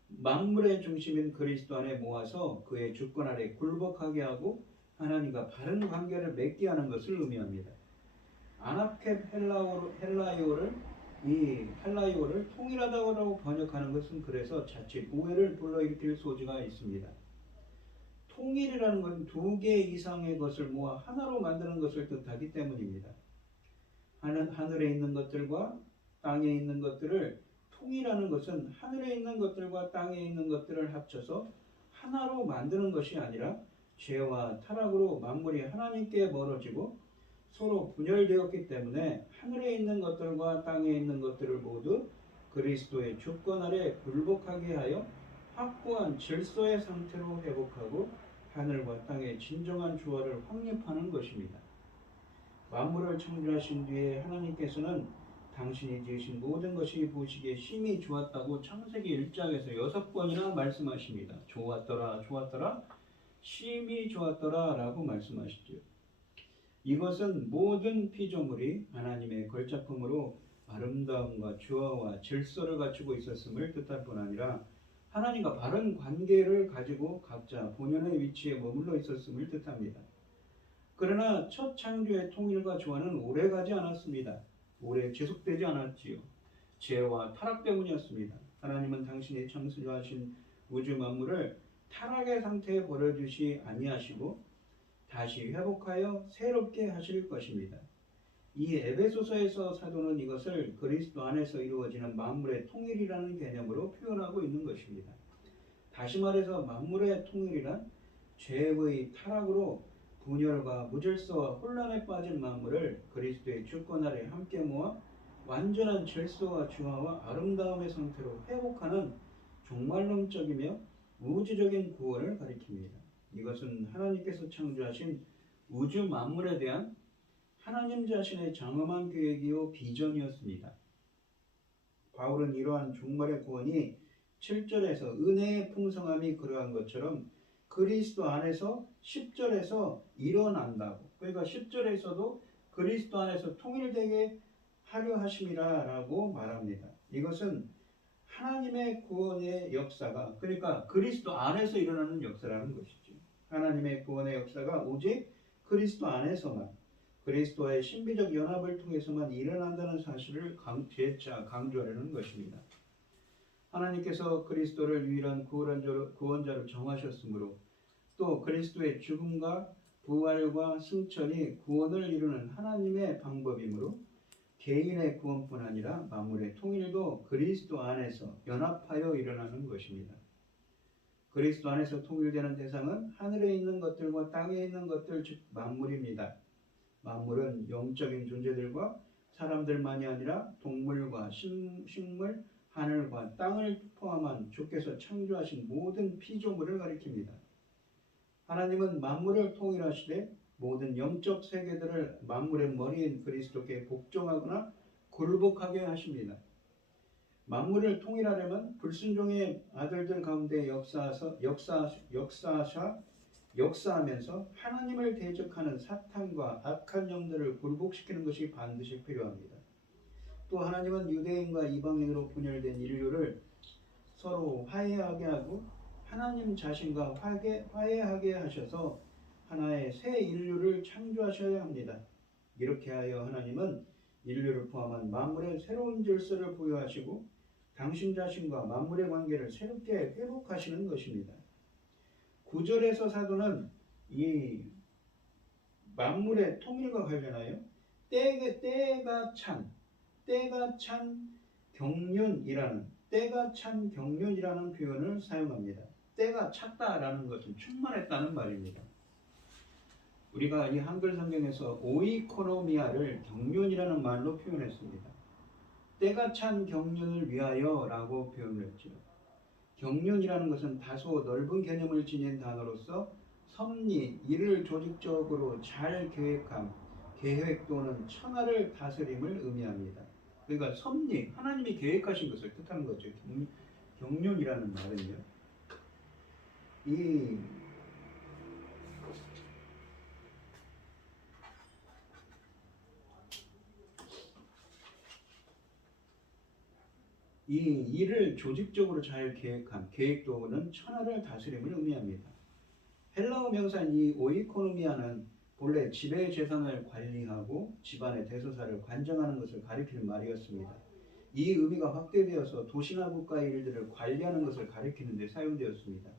만물의 중심인 그리스도 안에 모아서 그의 주권 아래 굴복하게 하고 하나님과 바른 관계를 맺게 하는 것을 의미합니다. 아나켓 헬라이오를 통일하다고 번역하는 것은 그래서 자칫 오해를 불러일으킬 소지가 있습니다. 통일이라는 것은 두 개 이상의 것을 모아 하나로 만드는 것을 뜻하기 때문입니다. 하늘에 있는 것들과 땅에 있는 것들을 통일하는 것은 하늘에 있는 것들과 땅에 있는 것들을 합쳐서 하나로 만드는 것이 아니라 죄와 타락으로 만물이 하나님께 멀어지고 서로 분열되었기 때문에 하늘에 있는 것들과 땅에 있는 것들을 모두 그리스도의 주권 아래 굴복하게 하여 확고한 질서의 상태로 회복하고 하늘과 땅의 진정한 조화를 확립하는 것입니다. 만물을 창조하신 뒤에 하나님께서는 당신이 지으신 모든 것이 보시기에 심히 좋았다고 창세기 1장에서 6번이나 말씀하십니다. 좋았더라, 좋았더라, 심히 좋았더라 라고 말씀하시죠. 이것은 모든 피조물이 하나님의 걸작품으로 아름다움과 조화와 질서를 갖추고 있었음을 뜻할 뿐 아니라 하나님과 바른 관계를 가지고 각자 본연의 위치에 머물러 있었음을 뜻합니다. 그러나 첫 창조의 통일과 조화는 오래가지 않았습니다. 오래 지속되지 않았지요. 죄와 타락 때문이었습니다. 하나님은 당신이 창조하신 우주 만물을 타락의 상태에 버려두시 아니하시고 다시 회복하여 새롭게 하실 것입니다. 이 에베소서에서 사도는 이것을 그리스도 안에서 이루어지는 만물의 통일이라는 개념으로 표현하고 있는 것입니다. 다시 말해서 만물의 통일이란 죄의 타락으로 분열과 무질서와 혼란에 빠진 만물을 그리스도의 주권 아래 함께 모아 완전한 질서와 조화와 아름다움의 상태로 회복하는 종말론적이며 우주적인 구원을 가리킵니다. 이것은 하나님께서 창조하신 우주 만물에 대한 하나님 자신의 장엄한 계획이요 비전이었습니다. 바울은 이러한 종말의 구원이 7절에서 은혜의 풍성함이 그러한 것처럼 그리스도 안에서 10절에서 일어난다고, 그러니까 10절에서도 그리스도 안에서 통일되게 하려 하심이라 라고 말합니다. 이것은 하나님의 구원의 역사가, 그러니까 그리스도 안에서 일어나는 역사라는 것이죠. 하나님의 구원의 역사가 오직 그리스도 안에서만, 그리스도와의 신비적 연합을 통해서만 일어난다는 사실을 재차 강조하려는 것입니다. 하나님께서 그리스도를 유일한 구원자로 정하셨으므로 또 그리스도의 죽음과 부활과 승천이 구원을 이루는 하나님의 방법이므로 개인의 구원뿐 아니라 만물의 통일도 그리스도 안에서 연합하여 일어나는 것입니다. 그리스도 안에서 통일되는 대상은 하늘에 있는 것들과 땅에 있는 것들, 즉 만물입니다. 만물은 영적인 존재들과 사람들만이 아니라 동물과 식물, 하늘과 땅을 포함한 주께서 창조하신 모든 피조물을 가리킵니다. 하나님은 만물을 통일하시되 모든 영적 세계들을 만물의 머리인 그리스도께 복종하거나 굴복하게 하십니다. 만물을 통일하려면 불순종의 아들들 가운데 역사하면서 하나님을 대적하는 사탄과 악한 영들을 굴복시키는 것이 반드시 필요합니다. 또 하나님은 유대인과 이방인으로 분열된 인류를 서로 화해하게 하고 하나님 자신과 화해하게 하셔서 하나의 새 인류를 창조하셔야 합니다. 이렇게 하여 하나님은 인류를 포함한 만물의 새로운 질서를 부여하시고 당신 자신과 만물의 관계를 새롭게 회복하시는 것입니다. 9절에서 사도는 이 만물의 통일과 관련하여 때가 찬 경륜이라는 표현을 사용합니다. 때가 찼다라는 것은 충만했다는 말입니다. 우리가 이 한글 성경에서 오이코노미아를 경륜이라는 말로 표현했습니다. 때가 찬 경륜을 위하여라고 표현을 했죠. 경륜이라는 것은 다소 넓은 개념을 지닌 단어로서 섭리, 일을 조직적으로 잘 계획함, 계획 또는 천하를 다스림을 의미합니다. 그러니까 섭리, 하나님이 계획하신 것을 뜻하는 거죠. 경륜이라는 말은요. 이 일을 조직적으로 잘 계획함, 계획 또는 천하를 다스림을 의미합니다. 헬라어 명사인 이 오이코노미아는 본래 지배 재산을 관리하고 집안의 대소사를 관장하는 것을 가리키는 말이었습니다. 이 의미가 확대되어서 도시나 국가의 일들을 관리하는 것을 가리키는 데 사용되었습니다.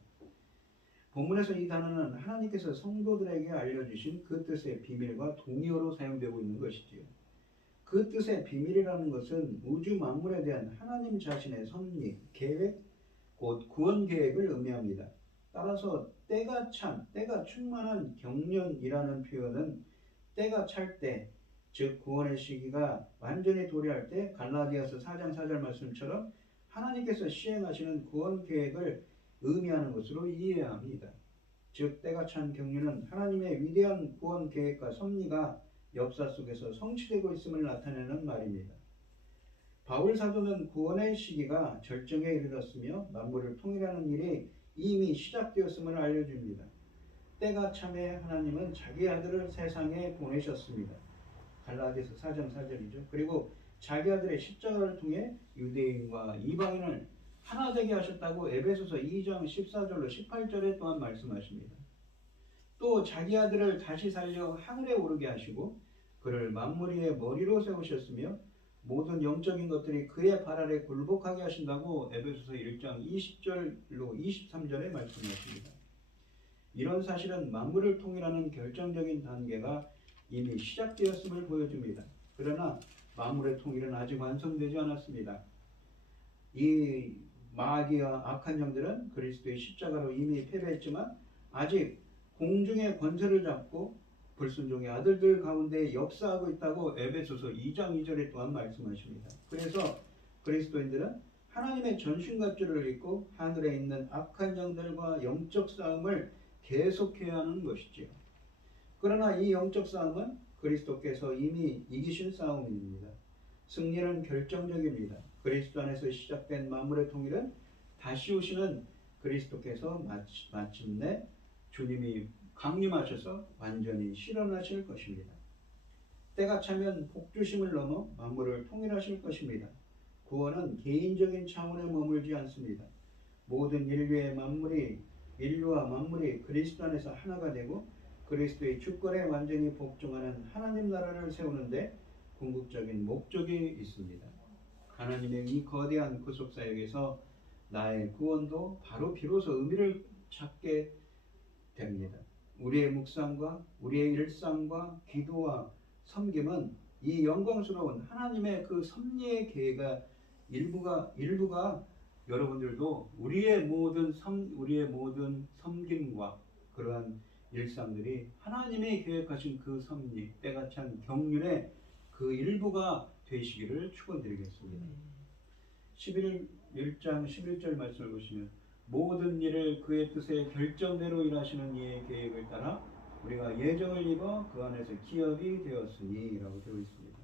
본문에서 이 단어는 하나님께서 성도들에게 알려주신 그 뜻의 비밀과 동의어로 사용되고 있는 것이지요. 그 뜻의 비밀이라는 것은 우주 만물에 대한 하나님 자신의 섭리, 계획, 곧 구원 계획을 의미합니다. 따라서 때가 충만한 경륜이라는 표현은 때가 찰 때, 즉 구원의 시기가 완전히 도래할 때 갈라디아서 4장 4절 말씀처럼 하나님께서 시행하시는 구원 계획을 의미하는 것으로 이해해야 합니다. 즉 때가 찬 경륜은 하나님의 위대한 구원 계획과 섭리가 역사 속에서 성취되고 있음을 나타내는 말입니다. 바울 사도는 구원의 시기가 절정에 이르렀으며 만물을 통일하는 일이 이미 시작되었음을 알려줍니다. 때가 참에 하나님은 자기 아들을 세상에 보내셨습니다. 갈라디아서 4장 4절이죠. 그리고 자기 아들의 십자가를 통해 유대인과 이방인을 하나 되게 하셨다고 에베소서 2장 14절로 18절에 또한 말씀하십니다. 또 자기 아들을 다시 살려 하늘에 오르게 하시고 그를 만물 위의 머리로 세우셨으며 모든 영적인 것들이 그의 발 아래 굴복하게 하신다고 에베소서 1장 20절로 23절에 말씀하십니다. 이런 사실은 만물을 통일하는 결정적인 단계가 이미 시작되었음을 보여줍니다. 그러나 만물의 통일은 아직 완성되지 않았습니다. 이 마귀와 악한 영들은 그리스도의 십자가로 이미 패배했지만 아직 공중의 권세를 잡고 불순종의 아들들 가운데 역사하고 있다고 에베소서 2장 2절에 또한 말씀하십니다. 그래서 그리스도인들은 하나님의 전신갑주를 입고 하늘에 있는 악한 영들과 영적 싸움을 계속해야 하는 것이지요. 그러나 이 영적 싸움은 그리스도께서 이미 이기신 싸움입니다. 승리는 결정적입니다. 그리스도 안에서 시작된 만물의 통일은 다시 오시는 그리스도께서 마침내 주님이 강림하셔서 완전히 실현하실 것입니다. 때가 차면 복주심을 넘어 만물을 통일하실 것입니다. 구원은 개인적인 차원에 머물지 않습니다. 모든 인류와 만물이 그리스도 안에서 하나가 되고 그리스도의 주권에 완전히 복종하는 하나님 나라를 세우는데 궁극적인 목적이 있습니다. 하나님의 이 거대한 구속 사역에서 나의 구원도 바로 비로소 의미를 찾게 됩니다. 우리의 묵상과 우리의 일상과 기도와 섬김은 이 영광스러운 하나님의 그 섭리의 계획의 일부가 여러분들도 우리의 모든 섬김과 그러한 일상들이 하나님의 계획하신 그 섭리, 때가 찬 경륜의 그 일부가 되시기를 축원드리겠습니다. 1장 11절 말씀을 보시면 모든 일을 그의 뜻의 결정대로 일하시는 이의 계획을 따라 우리가 예정을 입어 그 안에서 기업이 되었으니 라고 되어 있습니다.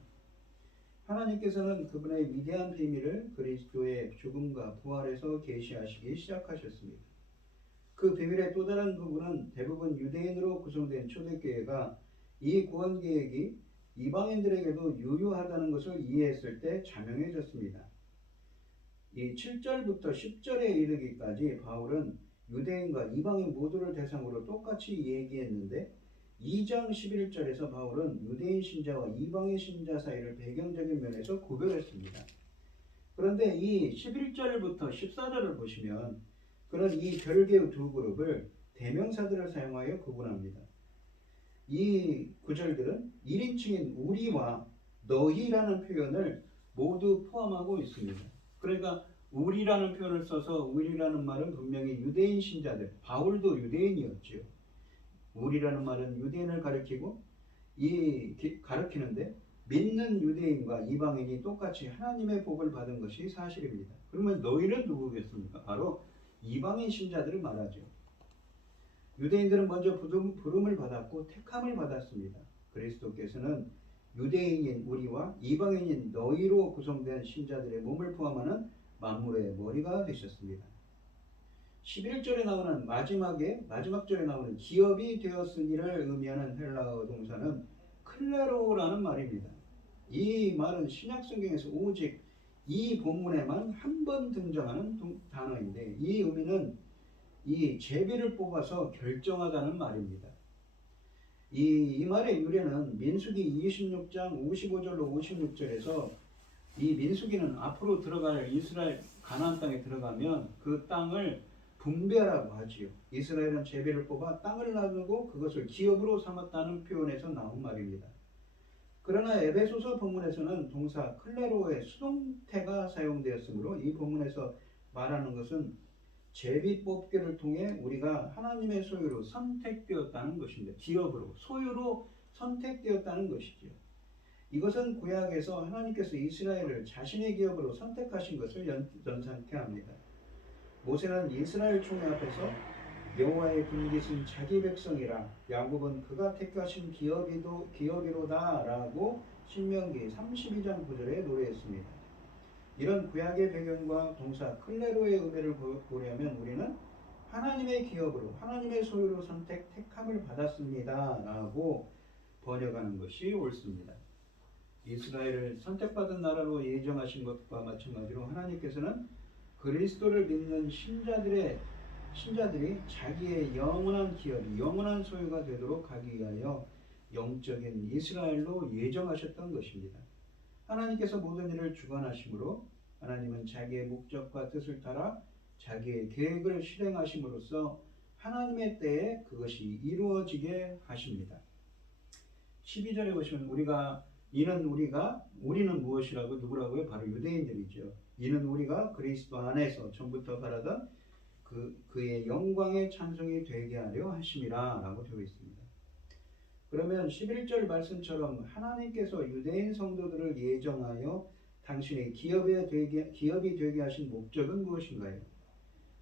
하나님께서는 그분의 위대한 비밀을 그리스도의 죽음과 부활에서 계시하시기 시작하셨습니다. 그 비밀의 또 다른 부분은 대부분 유대인으로 구성된 초대교회가 이 구원 계획이 이방인들에게도 유효하다는 것을 이해했을 때 자명해졌습니다. 이 7절부터 10절에 이르기까지 바울은 유대인과 이방인 모두를 대상으로 똑같이 얘기했는데 2장 11절에서 바울은 유대인 신자와 이방인 신자 사이를 배경적인 면에서 구별했습니다. 그런데 이 11절부터 14절을 보시면 그런 이 별개의 두 그룹을 대명사들을 사용하여 구분합니다. 이 구절들은 1인칭인 우리와 너희라는 표현을 모두 포함하고 있습니다. 그러니까 우리라는 표현을 써서 우리라는 말은 분명히 유대인 신자들, 바울도 유대인이었죠. 우리라는 말은 유대인을 가리키고 가리키는데 믿는 유대인과 이방인이 똑같이 하나님의 복을 받은 것이 사실입니다. 그러면 너희는 누구겠습니까? 바로 이방인 신자들을 말하죠. 유대인들은 먼저 부름을 받았고 택함을 받았습니다. 그리스도께서는 유대인인 우리와 이방인인 너희로 구성된 신자들의 몸을 포함하는 만물의 머리가 되셨습니다. 11절에 나오는 마지막 절에 나오는 기업이 되었으니를 의미하는 헬라어 동사는 클레로라는 말입니다. 이 말은 신약 성경에서 오직 이 본문에만 한 번 등장하는 단어인데 이 의미는 이 제비를 뽑아서 결정하다는 말입니다. 이 말의 유래는 민수기 26장 55절로 56절에서 이 민수기는 앞으로 들어갈 이스라엘 가나안 땅에 들어가면 그 땅을 분배하라고 하지요. 이스라엘은 제비를 뽑아 땅을 나누고 그것을 기업으로 삼았다는 표현에서 나온 말입니다. 그러나 에베소서 본문에서는 동사 클레로의 수동태가 사용되었으므로 이 본문에서 말하는 것은 제비 뽑기를 통해 우리가 하나님의 소유로 선택되었다는 것입니다. 기업으로, 소유로 선택되었다는 것이죠. 이것은 구약에서 하나님께서 이스라엘을 자신의 기업으로 선택하신 것을 연상케 합니다. 모세는 이스라엘 총회 앞에서 여호와의 분깃은 자기 백성이라 야곱은 그가 택하신 기업이로다 라고 신명기 32장 9절에 노래했습니다. 이런 구약의 배경과 동사 클레로의 의미를 보려면 우리는 하나님의 기업으로 하나님의 소유로 택함을 받았습니다 라고 번역하는 것이 옳습니다. 이스라엘을 선택받은 나라로 예정하신 것과 마찬가지로 하나님께서는 그리스도를 믿는 신자들이 자기의 영원한 기업이 영원한 소유가 되도록 하기 위하여 영적인 이스라엘로 예정하셨던 것입니다. 하나님께서 모든 일을 주관하심으로 하나님은 자기의 목적과 뜻을 따라 자기의 계획을 실행하심으로써 하나님의 때에 그것이 이루어지게 하십니다. 12절에 보시면 우리는 무엇이라고 누구라고요? 바로 유대인들이죠. 이는 우리가 그리스도 안에서 전부터 바라던 그의 영광의 찬송이 되게 하려 하심이라 라고 되어 있습니다. 그러면 11절 말씀처럼 하나님께서 유대인 성도들을 예정하여 당신의 기업이 되게 하신 목적은 무엇인가요?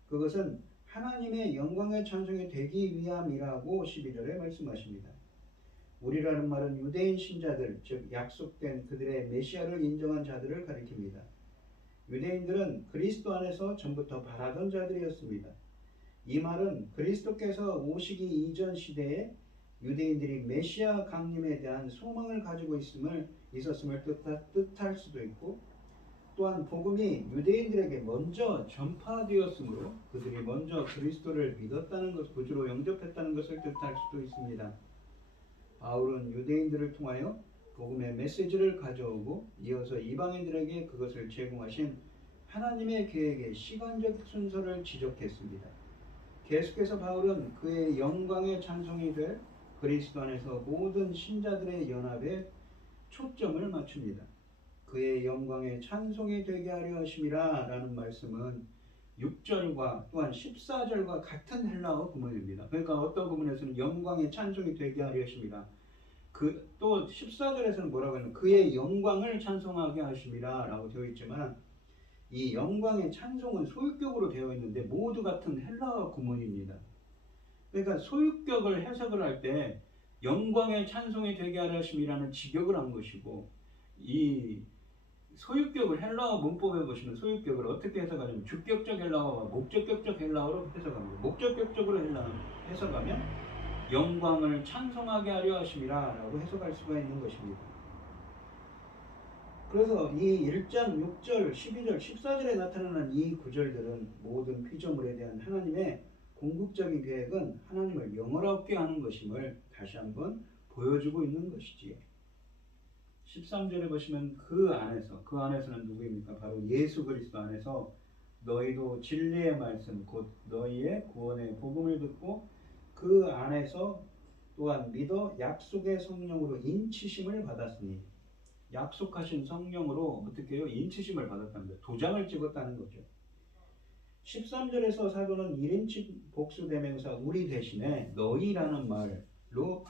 그것은 하나님의 영광의 찬송이 되기 위함이라고 12절에 말씀하십니다. 우리라는 말은 유대인 신자들, 즉 약속된 그들의 메시아를 인정한 자들을 가리킵니다. 유대인들은 그리스도 안에서 전부터 바라던 자들이었습니다. 이 말은 그리스도께서 오시기 이전 시대에 유대인들이 메시아 강림에 대한 소망을 가지고 있었음을 뜻할 수도 있고, 또한 복음이 유대인들에게 먼저 전파되었으므로 그들이 먼저 그리스도를 믿었다는 것, 구주로 영접했다는 것을 뜻할 수도 있습니다. 바울은 유대인들을 통하여 복음의 메시지를 가져오고 이어서 이방인들에게 그것을 제공하신 하나님의 계획의 시간적 순서를 지적했습니다. 계속해서 바울은 그의 영광의 찬송이 될 그리스도 안에서 모든 신자들의 연합에 초점을 맞춥니다. 그의 영광의 찬송이 되게 하려 하심이라 라는 말씀은 6절과 또한 14절과 같은 헬라어 구문입니다. 그러니까 어떤 구문에서는 영광의 찬송이 되게 하려 하심이라, 또 14절에서는 뭐라고 하냐면 그의 영광을 찬송하게 하심이라 라고 되어 있지만, 이 영광의 찬송은 소유격으로 되어 있는데 모두 같은 헬라어 구문입니다. 그러니까 소유격을 해석을 할 때 영광의 찬송이 되게 하려 하심이라는 직역을 한 것이고, 이 소유격을 헬라어 문법에 보시면 소유격을 어떻게 해석하냐면 주격적 헬라어와 목적격적 헬라어로 해석합니다. 목적격적으로 해석하면 영광을 찬송하게 하려 하심이라 라고 해석할 수가 있는 것입니다. 그래서 이 1장 6절, 12절, 14절에 나타나는 이 구절들은 모든 피조물에 대한 하나님의 궁극적인 계획은 하나님을 영원롭게 하는 것임을 다시 한번 보여주고 있는 것이지요. 13절에 보시면 그 안에서는 누구입니까? 바로 예수 그리스도 안에서 너희도 진리의 말씀 곧 너희의 구원의 복음을 듣고 그 안에서 또한 믿어 약속의 성령으로 인치심을 받았으니, 약속하신 성령으로 어떻게 해요? 인치심을 받았답니다. 도장을 찍었다는 거죠. 13절에서 사도는 1인칭 복수대명사 우리 대신에 너희라는 말로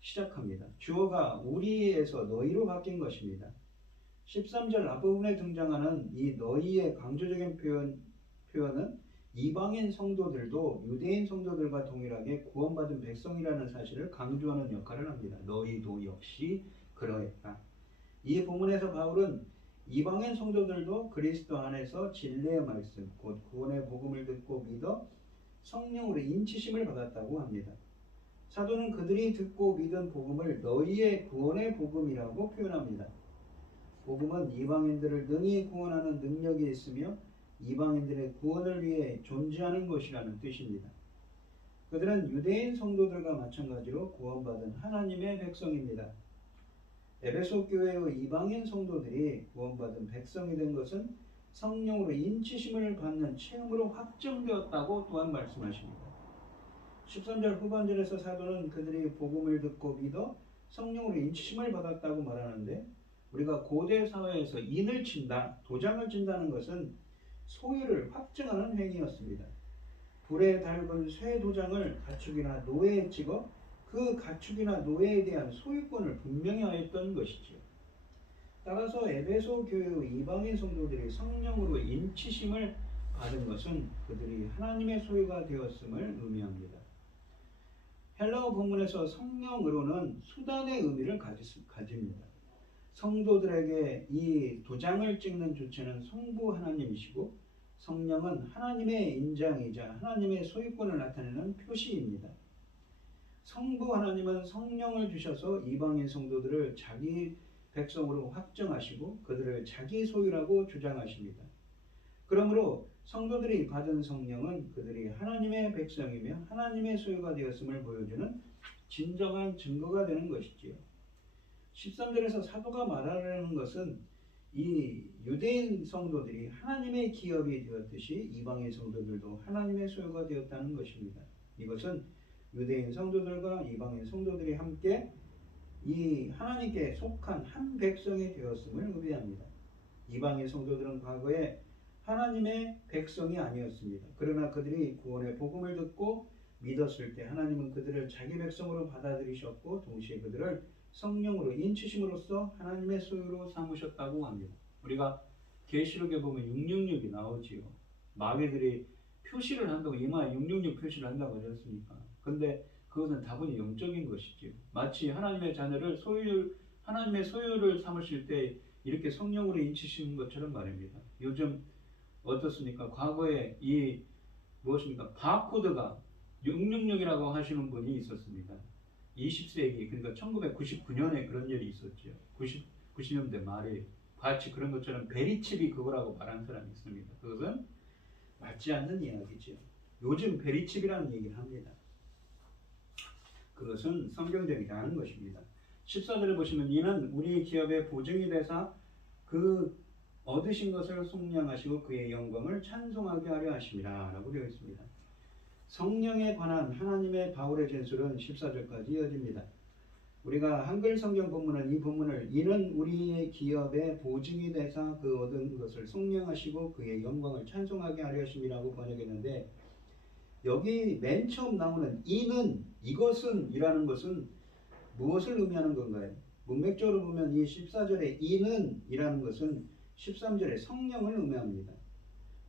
시작합니다. 주어가 우리에서 너희로 바뀐 것입니다. 13절 앞부분에 등장하는 이 너희의 강조적인 표현은 이방인 성도들도 유대인 성도들과 동일하게 구원받은 백성이라는 사실을 강조하는 역할을 합니다. 너희도 역시 그러했다. 이 본문에서 바울은 이방인 성도들도 그리스도 안에서 진리의 말씀 곧 구원의 복음을 듣고 믿어 성령으로 인치심을 받았다고 합니다. 사도는 그들이 듣고 믿은 복음을 너희의 구원의 복음이라고 표현합니다. 복음은 이방인들을 능히 구원하는 능력이 있으며 이방인들의 구원을 위해 존재하는 것이라는 뜻입니다. 그들은 유대인 성도들과 마찬가지로 구원받은 하나님의 백성입니다. 에베소 교회의 이방인 성도들이 구원받은 백성이 된 것은 성령으로 인치심을 받는 체험으로 확정되었다고 또한 말씀하십니다. 13절 후반절에서 사도는 그들이 복음을 듣고 믿어 성령으로 인치심을 받았다고 말하는데, 우리가 고대 사회에서 인을 친다, 도장을 친다는 것은 소유를 확증하는 행위였습니다. 불에 달군 쇠 도장을 가축이나 노예에 찍어 그 가축이나 노예에 대한 소유권을 분명히 하였던 것이지요. 따라서 에베소 교회의 이방인 성도들이 성령으로 인치심을 받은 것은 그들이 하나님의 소유가 되었음을 의미합니다. 헬라어 본문에서 성령으로는 수단의 의미를 가집니다. 성도들에게 이 도장을 찍는 주체는 성부 하나님이시고, 성령은 하나님의 인장이자 하나님의 소유권을 나타내는 표시입니다. 성부 하나님은 성령을 주셔서 이방인 성도들을 자기 백성으로 확정하시고 그들을 자기 소유라고 주장하십니다. 그러므로 성도들이 받은 성령은 그들이 하나님의 백성이며 하나님의 소유가 되었음을 보여주는 진정한 증거가 되는 것이지요. 13절에서 사도가 말하려는 것은 이 유대인 성도들이 하나님의 기업이 되었듯이 이방인 성도들도 하나님의 소유가 되었다는 것입니다. 이것은 유대인 성도들과 이방인 성도들이 함께 이 하나님께 속한 한 백성이 되었음을 의미합니다. 이방인 성도들은 과거에 하나님의 백성이 아니었습니다. 그러나 그들이 구원의 복음을 듣고 믿었을 때 하나님은 그들을 자기 백성으로 받아들이셨고 동시에 그들을 성령으로 인치심으로써 하나님의 소유로 삼으셨다고 합니다. 우리가 계시록에 보면 666이 나오지요. 마귀들이 표시를 한다고, 이마에 666 표시를 한다고 하지 않습니까? 근데 그것은 다분히 영적인 것이지요. 마치 하나님의 자녀를 하나님의 소유를 삼으실 때 이렇게 성령으로 인치시는 것처럼 말입니다. 요즘 어떻습니까? 과거에 무엇입니까? 바코드가 666이라고 하시는 분이 있었습니다. 20세기, 그러니까 1999년에 그런 일이 있었죠. 90년대 말에 마치 그런 것처럼 베리칩이 그거라고 말하는 사람이 있습니다. 그것은 맞지 않는 이야기죠. 요즘 베리칩이라는 얘기를 합니다. 그것은 성경적이지 않은 것입니다. 14절을 보시면 이는 우리 기업의 보증이 되사 그 얻으신 것을 속량하시고 그의 영광을 찬송하게 하려 하심이라 라고 되어 있습니다. 성령에 관한 하나님의 바울의 진술은 14절까지 이어집니다. 우리가 한글 성경 본문은 이 본문을 이는 우리의 기업의 보증이 되사 그 얻은 것을 속량하시고 그의 영광을 찬송하게 하려 하심이라고 번역했는데, 여기 맨 처음 나오는 이는, 이것은 이라는 것은 무엇을 의미하는 건가요? 문맥적으로 보면 이 14절의 이는 이라는 것은 13절에 성령을 의미합니다.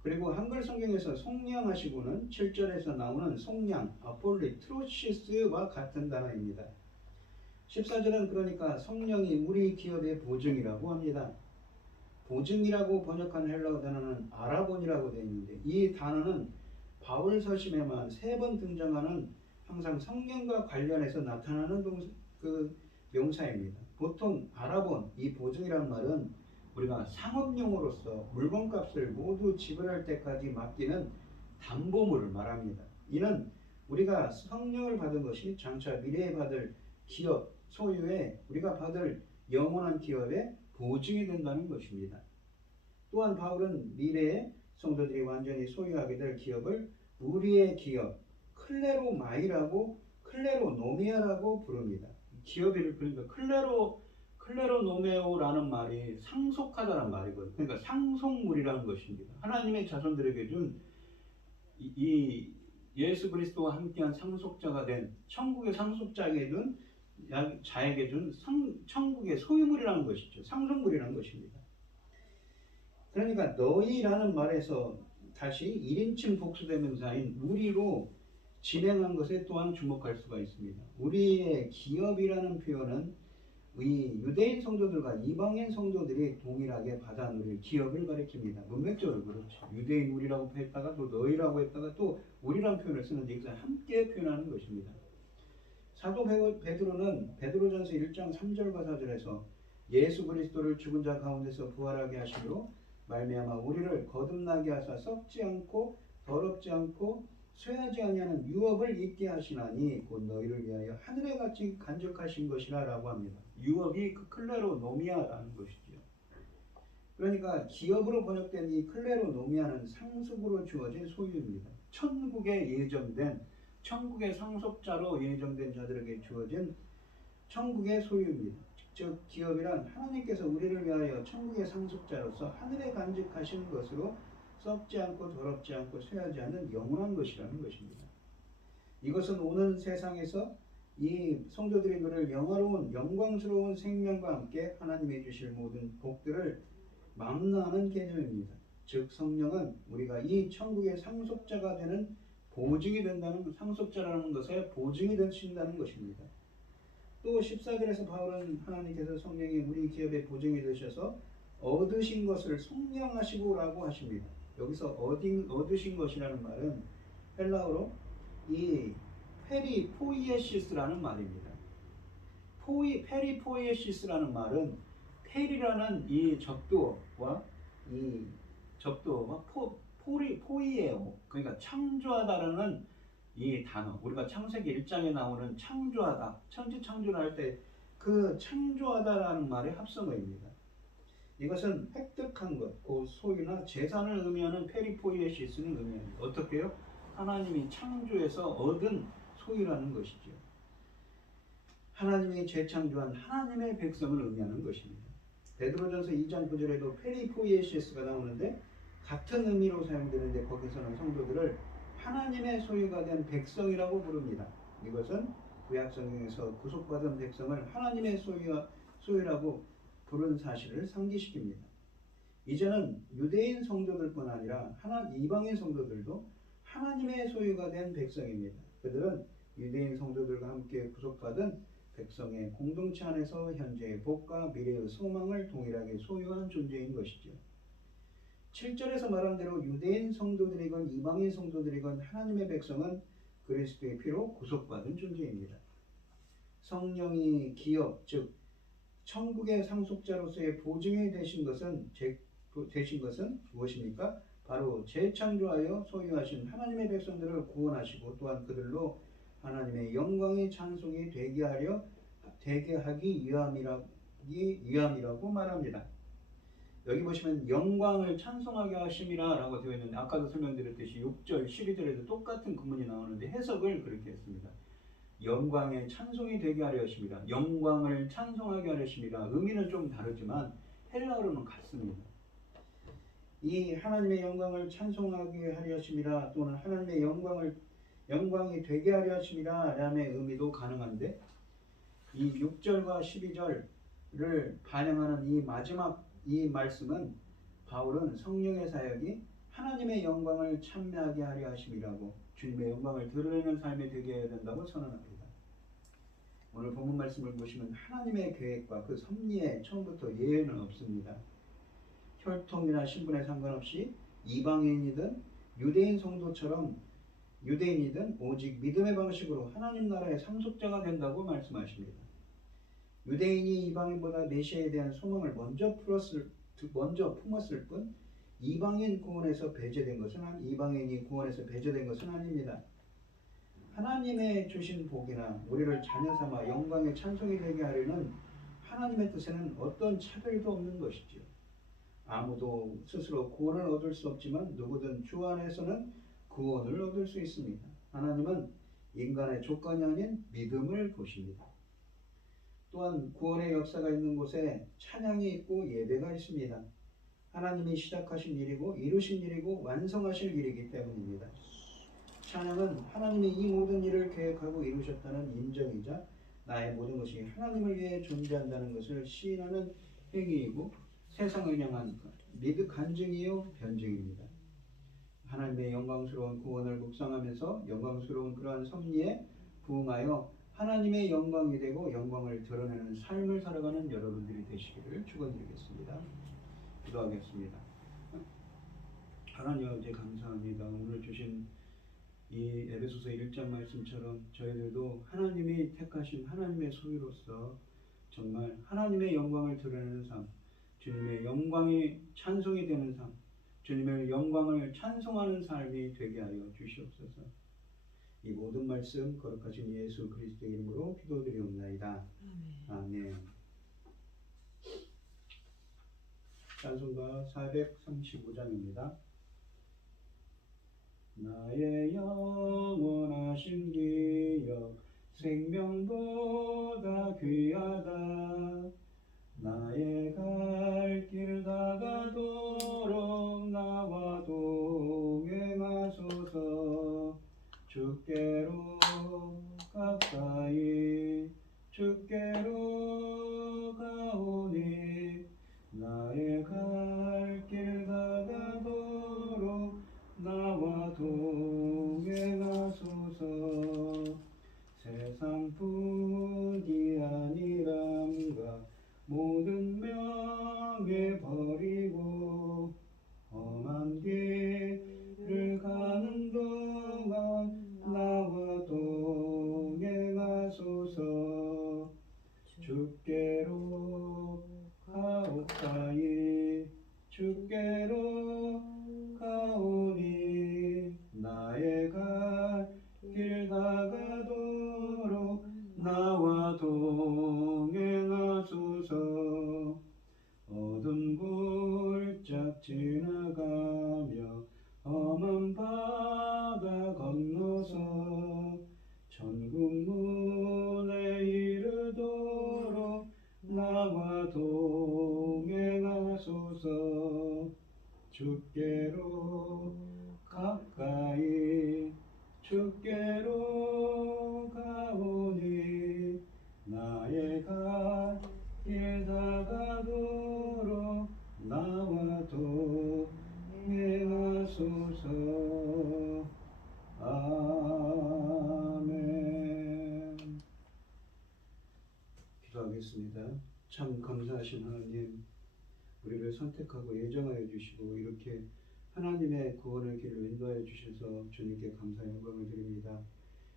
그리고 한글 성경에서 속량하시고는 7절에서 나오는 속량, 아폴리, 트로시스와 같은 단어입니다. 14절은 그러니까 성령이 우리 기업의 보증이라고 합니다. 보증이라고 번역한 헬라어 단어는 아라본이라고 되어 있는데 이 단어는 바울 서신에만 3번 등장하는 항상 성령과 관련해서 나타나는 명사입니다. 보통 아라본, 이 보증이라는 말은 우리가 상업용으로서 물건값을 모두 지불할 때까지 맡기는 담보물을 말합니다. 이는 우리가 성령을 받은 것이 장차 미래에 받을 기업, 소유에 우리가 받을 영원한 기업의 보증이 된다는 것입니다. 또한 바울은 미래에 성도들이 완전히 소유하게 될 기업을 우리의 기업, 클레로마이라고 클레로노미아라고 부릅니다. 기업을 그러니까 클레로노메오라는 말이 상속하다는 말이거든요. 그러니까 상속물이라는 것입니다. 하나님의 자손들에게 준 이 예수 그리스도와 함께한 상속자가 된 천국의 상속자에게 준 자에게 준 천국의 소유물이라는 것이죠. 상속물이라는 것입니다. 그러니까 너희라는 말에서 다시 1인칭 복수대명사인 우리로 진행한 것에 또한 주목할 수가 있습니다. 우리의 기업이라는 표현은 이 유대인 성도들과 이방인 성도들이 동일하게 받아 누릴 기업을 가리킵니다. 문맥적으로 그렇죠. 유대인 우리라고 했다가 또 너희라고 했다가 또 우리라는 표현을 쓰는데 이것을 함께 표현하는 것입니다. 사도 베드로는 베드로전서 1장 3절과 4절에서 예수 그리스도를 죽은 자 가운데서 부활하게 하심으로 말미암아 우리를 거듭나게 하사 썩지 않고 더럽지 않고 쇠하지 아니하는 유업을 있게 하시나니 곧 너희를 위하여 하늘에 같이 간직하신 것이라 라고 합니다. 유업이 그 클레로노미아라는 것이죠. 그러니까 기업으로 번역된 이 클레로노미아는 상속으로 주어진 소유입니다. 천국의 상속자로 예정된 자들에게 주어진 천국의 소유입니다. 즉 기업이란 하나님께서 우리를 위하여 천국의 상속자로서 하늘에 간직하신 것으로 썩지 않고 더럽지 않고 쇠하지 않는 영원한 것이라는 것입니다. 이것은 오는 세상에서 이 성도들이 누릴 영화로운 영광스러운 생명과 함께 하나님이 주실 모든 복들을 망라하는 개념입니다. 즉 성령은 우리가 이 천국의 상속자가 되는 보증이 된다는 상속자라는 것에 보증이 되신다는 것입니다. 또 14절에서 바울은 하나님께서 성령이 우리 기업의 보증이 되셔서 얻으신 것을 속량하시고 라고 하십니다. 여기서 얻으신 것이라는 말은 헬라어로 이 페리포이에시스라는 말입니다. 페리포이에시스라는 말은 페리라는 이 적도와 포이에오 그러니까 창조하다라는 이 단어 우리가 창세기 1장에 나오는 창조하다 천지 창조를 할 때 그 창조하다라는 말의 합성어입니다. 이것은 획득한 것, 그 소유나 재산을 의미하는 페리포이에시스는 의미합니다. 어떻게요? 하나님이 창조해서 얻은 소유라는 것이죠. 하나님이 재창조한 하나님의 백성을 의미하는 것입니다. 베드로전서 2장 9절에도 페리포이에시스가 나오는데 같은 의미로 사용되는데 거기서는 성도들을 하나님의 소유가 된 백성이라고 부릅니다. 이것은 구약성경에서 구속받은 백성을 하나님의 소유라고 부른 사실을 상기시킵니다. 이제는 유대인 성도들뿐 아니라 이방인 성도들도 하나님의 소유가 된 백성입니다. 그들은 유대인 성도들과 함께 구속받은 백성의 공동체 안에서 현재의 복과 미래의 소망을 동일하게 소유한 존재인 것이죠. 7절에서 말한 대로 유대인 성도들이건 이방인 성도들이건 하나님의 백성은 그리스도의 피로 구속받은 존재입니다. 성령이 기업, 즉 천국의 상속자로서의 보증이 되신 것은 무엇입니까? 바로 재창조하여 소유하신 하나님의 백성들을 구원하시고 또한 그들로 하나님의 영광의 찬송이 되게 하기 위함이라고 말합니다. 여기 보시면 영광을 찬송하게 하심이라 라고 되어 있는데 아까도 설명드렸듯이 6절, 12절에도 똑같은 구문이 나오는데 해석을 그렇게 했습니다. 영광의 찬송이 되게 하려 하심이라, 영광을 찬송하게 하려 하심이라. 의미는 좀 다르지만 헬라어로는 같습니다. 이 하나님의 영광을 찬송하게 하려 하심이라 또는 하나님의 영광이 되게 하려 하심이라 라는 의미도 가능한데 이 6절과 12절을 반영하는 이 마지막 이 말씀은 바울은 성령의 사역이 하나님의 영광을 찬미하게 하려 하심이라고 주님의 영광을 드러내는 삶이 되게 해야 된다고 선언합니다. 오늘 본문 말씀을 보시면 하나님의 계획과 그 섭리에 처음부터 예외는 없습니다. 혈통이나 신분에 상관없이 이방인이든 유대인 성도처럼 유대인이든 오직 믿음의 방식으로 하나님 나라의 상속자가 된다고 말씀하십니다. 유대인이 이방인보다 메시아에 대한 소망을 먼저 품었을 뿐 이방인이 구원에서 배제된 것은 아닙니다. 하나님의 주신 복이나 우리를 자녀 삼아 영광의 찬송이 되게 하려는 하나님의 뜻에는 어떤 차별도 없는 것이지요. 아무도 스스로 구원을 얻을 수 없지만 누구든 주 안에서는 구원을 얻을 수 있습니다. 하나님은 인간의 조건이 아닌 믿음을 보십니다. 또한 구원의 역사가 있는 곳에 찬양이 있고 예배가 있습니다. 하나님이 시작하신 일이고 이루신 일이고 완성하실 일이기 때문입니다. 찬양은 하나님이 이 모든 일을 계획하고 이루셨다는 인정이자 나의 모든 것이 하나님을 위해 존재한다는 것을 시인하는 행위이고 세상을 향한 간증이요 변증입니다. 하나님의 영광스러운 구원을 묵상하면서 영광스러운 그러한 섭리에 부응하여 하나님의 영광이 되고 영광을 드러내는 삶을 살아가는 여러분들이 되시기를 축원드리겠습니다. 기도하겠습니다. 하나님 아버지 감사합니다. 오늘 주신 이 에베소서 1장 말씀처럼 저희들도 하나님이 택하신 하나님의 소유로서 정말 하나님의 영광을 드러내는 삶, 주님의 영광이 찬송이 되는 삶, 주님의 영광을 찬송하는 삶이 되게 하여 주시옵소서. 이 모든 말씀 거룩하신 예수 그리스도의 이름으로 기도드리옵나이다. 아멘. 찬송가 435장입니다. 나의 영원하신 기업 생명보다 귀하다. 나의 갈 길 다가도록 나와 동행하소서. 주께로 가까이 주께로 가오니 나의 갈 길 다가도록 나와 동행하소서. 세상 뿐이 아니람과 모든 명예 버리고 험한 길을 가는 동안 나와 동행하소서. 주께로 가오니 주께로 가오니 나의 갈 길 다가도록 나와 동행하소서. 어두운 골짝 지나가며 험한 바다 건너서 천국 문에 이르도록 나와 동행하소서. 주께로 가까이 주께로 가오니 나의 갈 길 다가도록 나와 동행하소서. 아멘. 기도하겠습니다. 참 감사하신 하나님, 우리를 선택하고 예정하여 주시고 이렇게 하나님의 구원의 길을 인도하여 주셔서 주님께 감사 영광을 드립니다.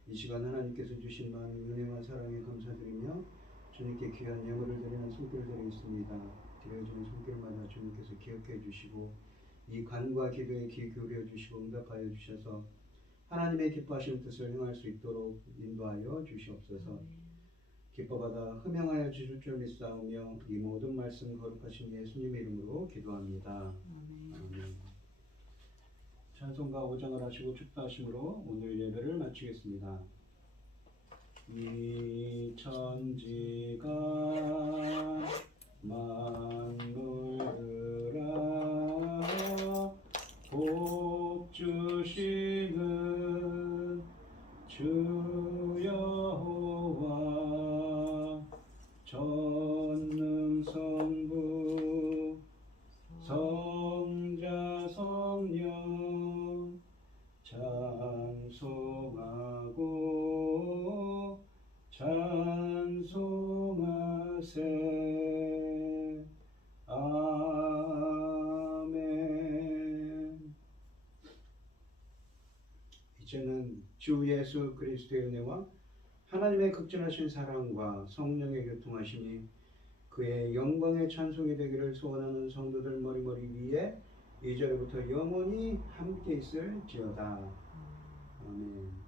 이 시간 하나님께서 주신 많은 은혜와 사랑에 감사드리며 주님께 귀한 예물을 드리는 손길들이 있습니다. 드려지는 손길마다 주님께서 기억해 주시고 이 간과 기도에 귀 기울여 주시고 응답하여 주셔서 하나님의 기뻐하시는 뜻을 행할 수 있도록 인도하여 주시옵소서. 기뻐받아 흠양하여 주실 줄 믿사오며 이 모든 말씀 거룩하신 예수님의 이름으로 기도합니다. 아멘. 찬송가 5장을 하시고 축도하심으로 오늘 예배를 마치겠습니다. 이 천지가 만물들아 복 주시는 주 여호와 전능성부 성 주옵소서. 아멘. 이제는 주 예수 그리스도의 은혜와 하나님의 극진하신 사랑과 성령의 교통하심이 그의 영광의 찬송이 되기를 소원하는 성도들 머리머리 위에 이제부터 영원히 함께 있을지어다. 아멘.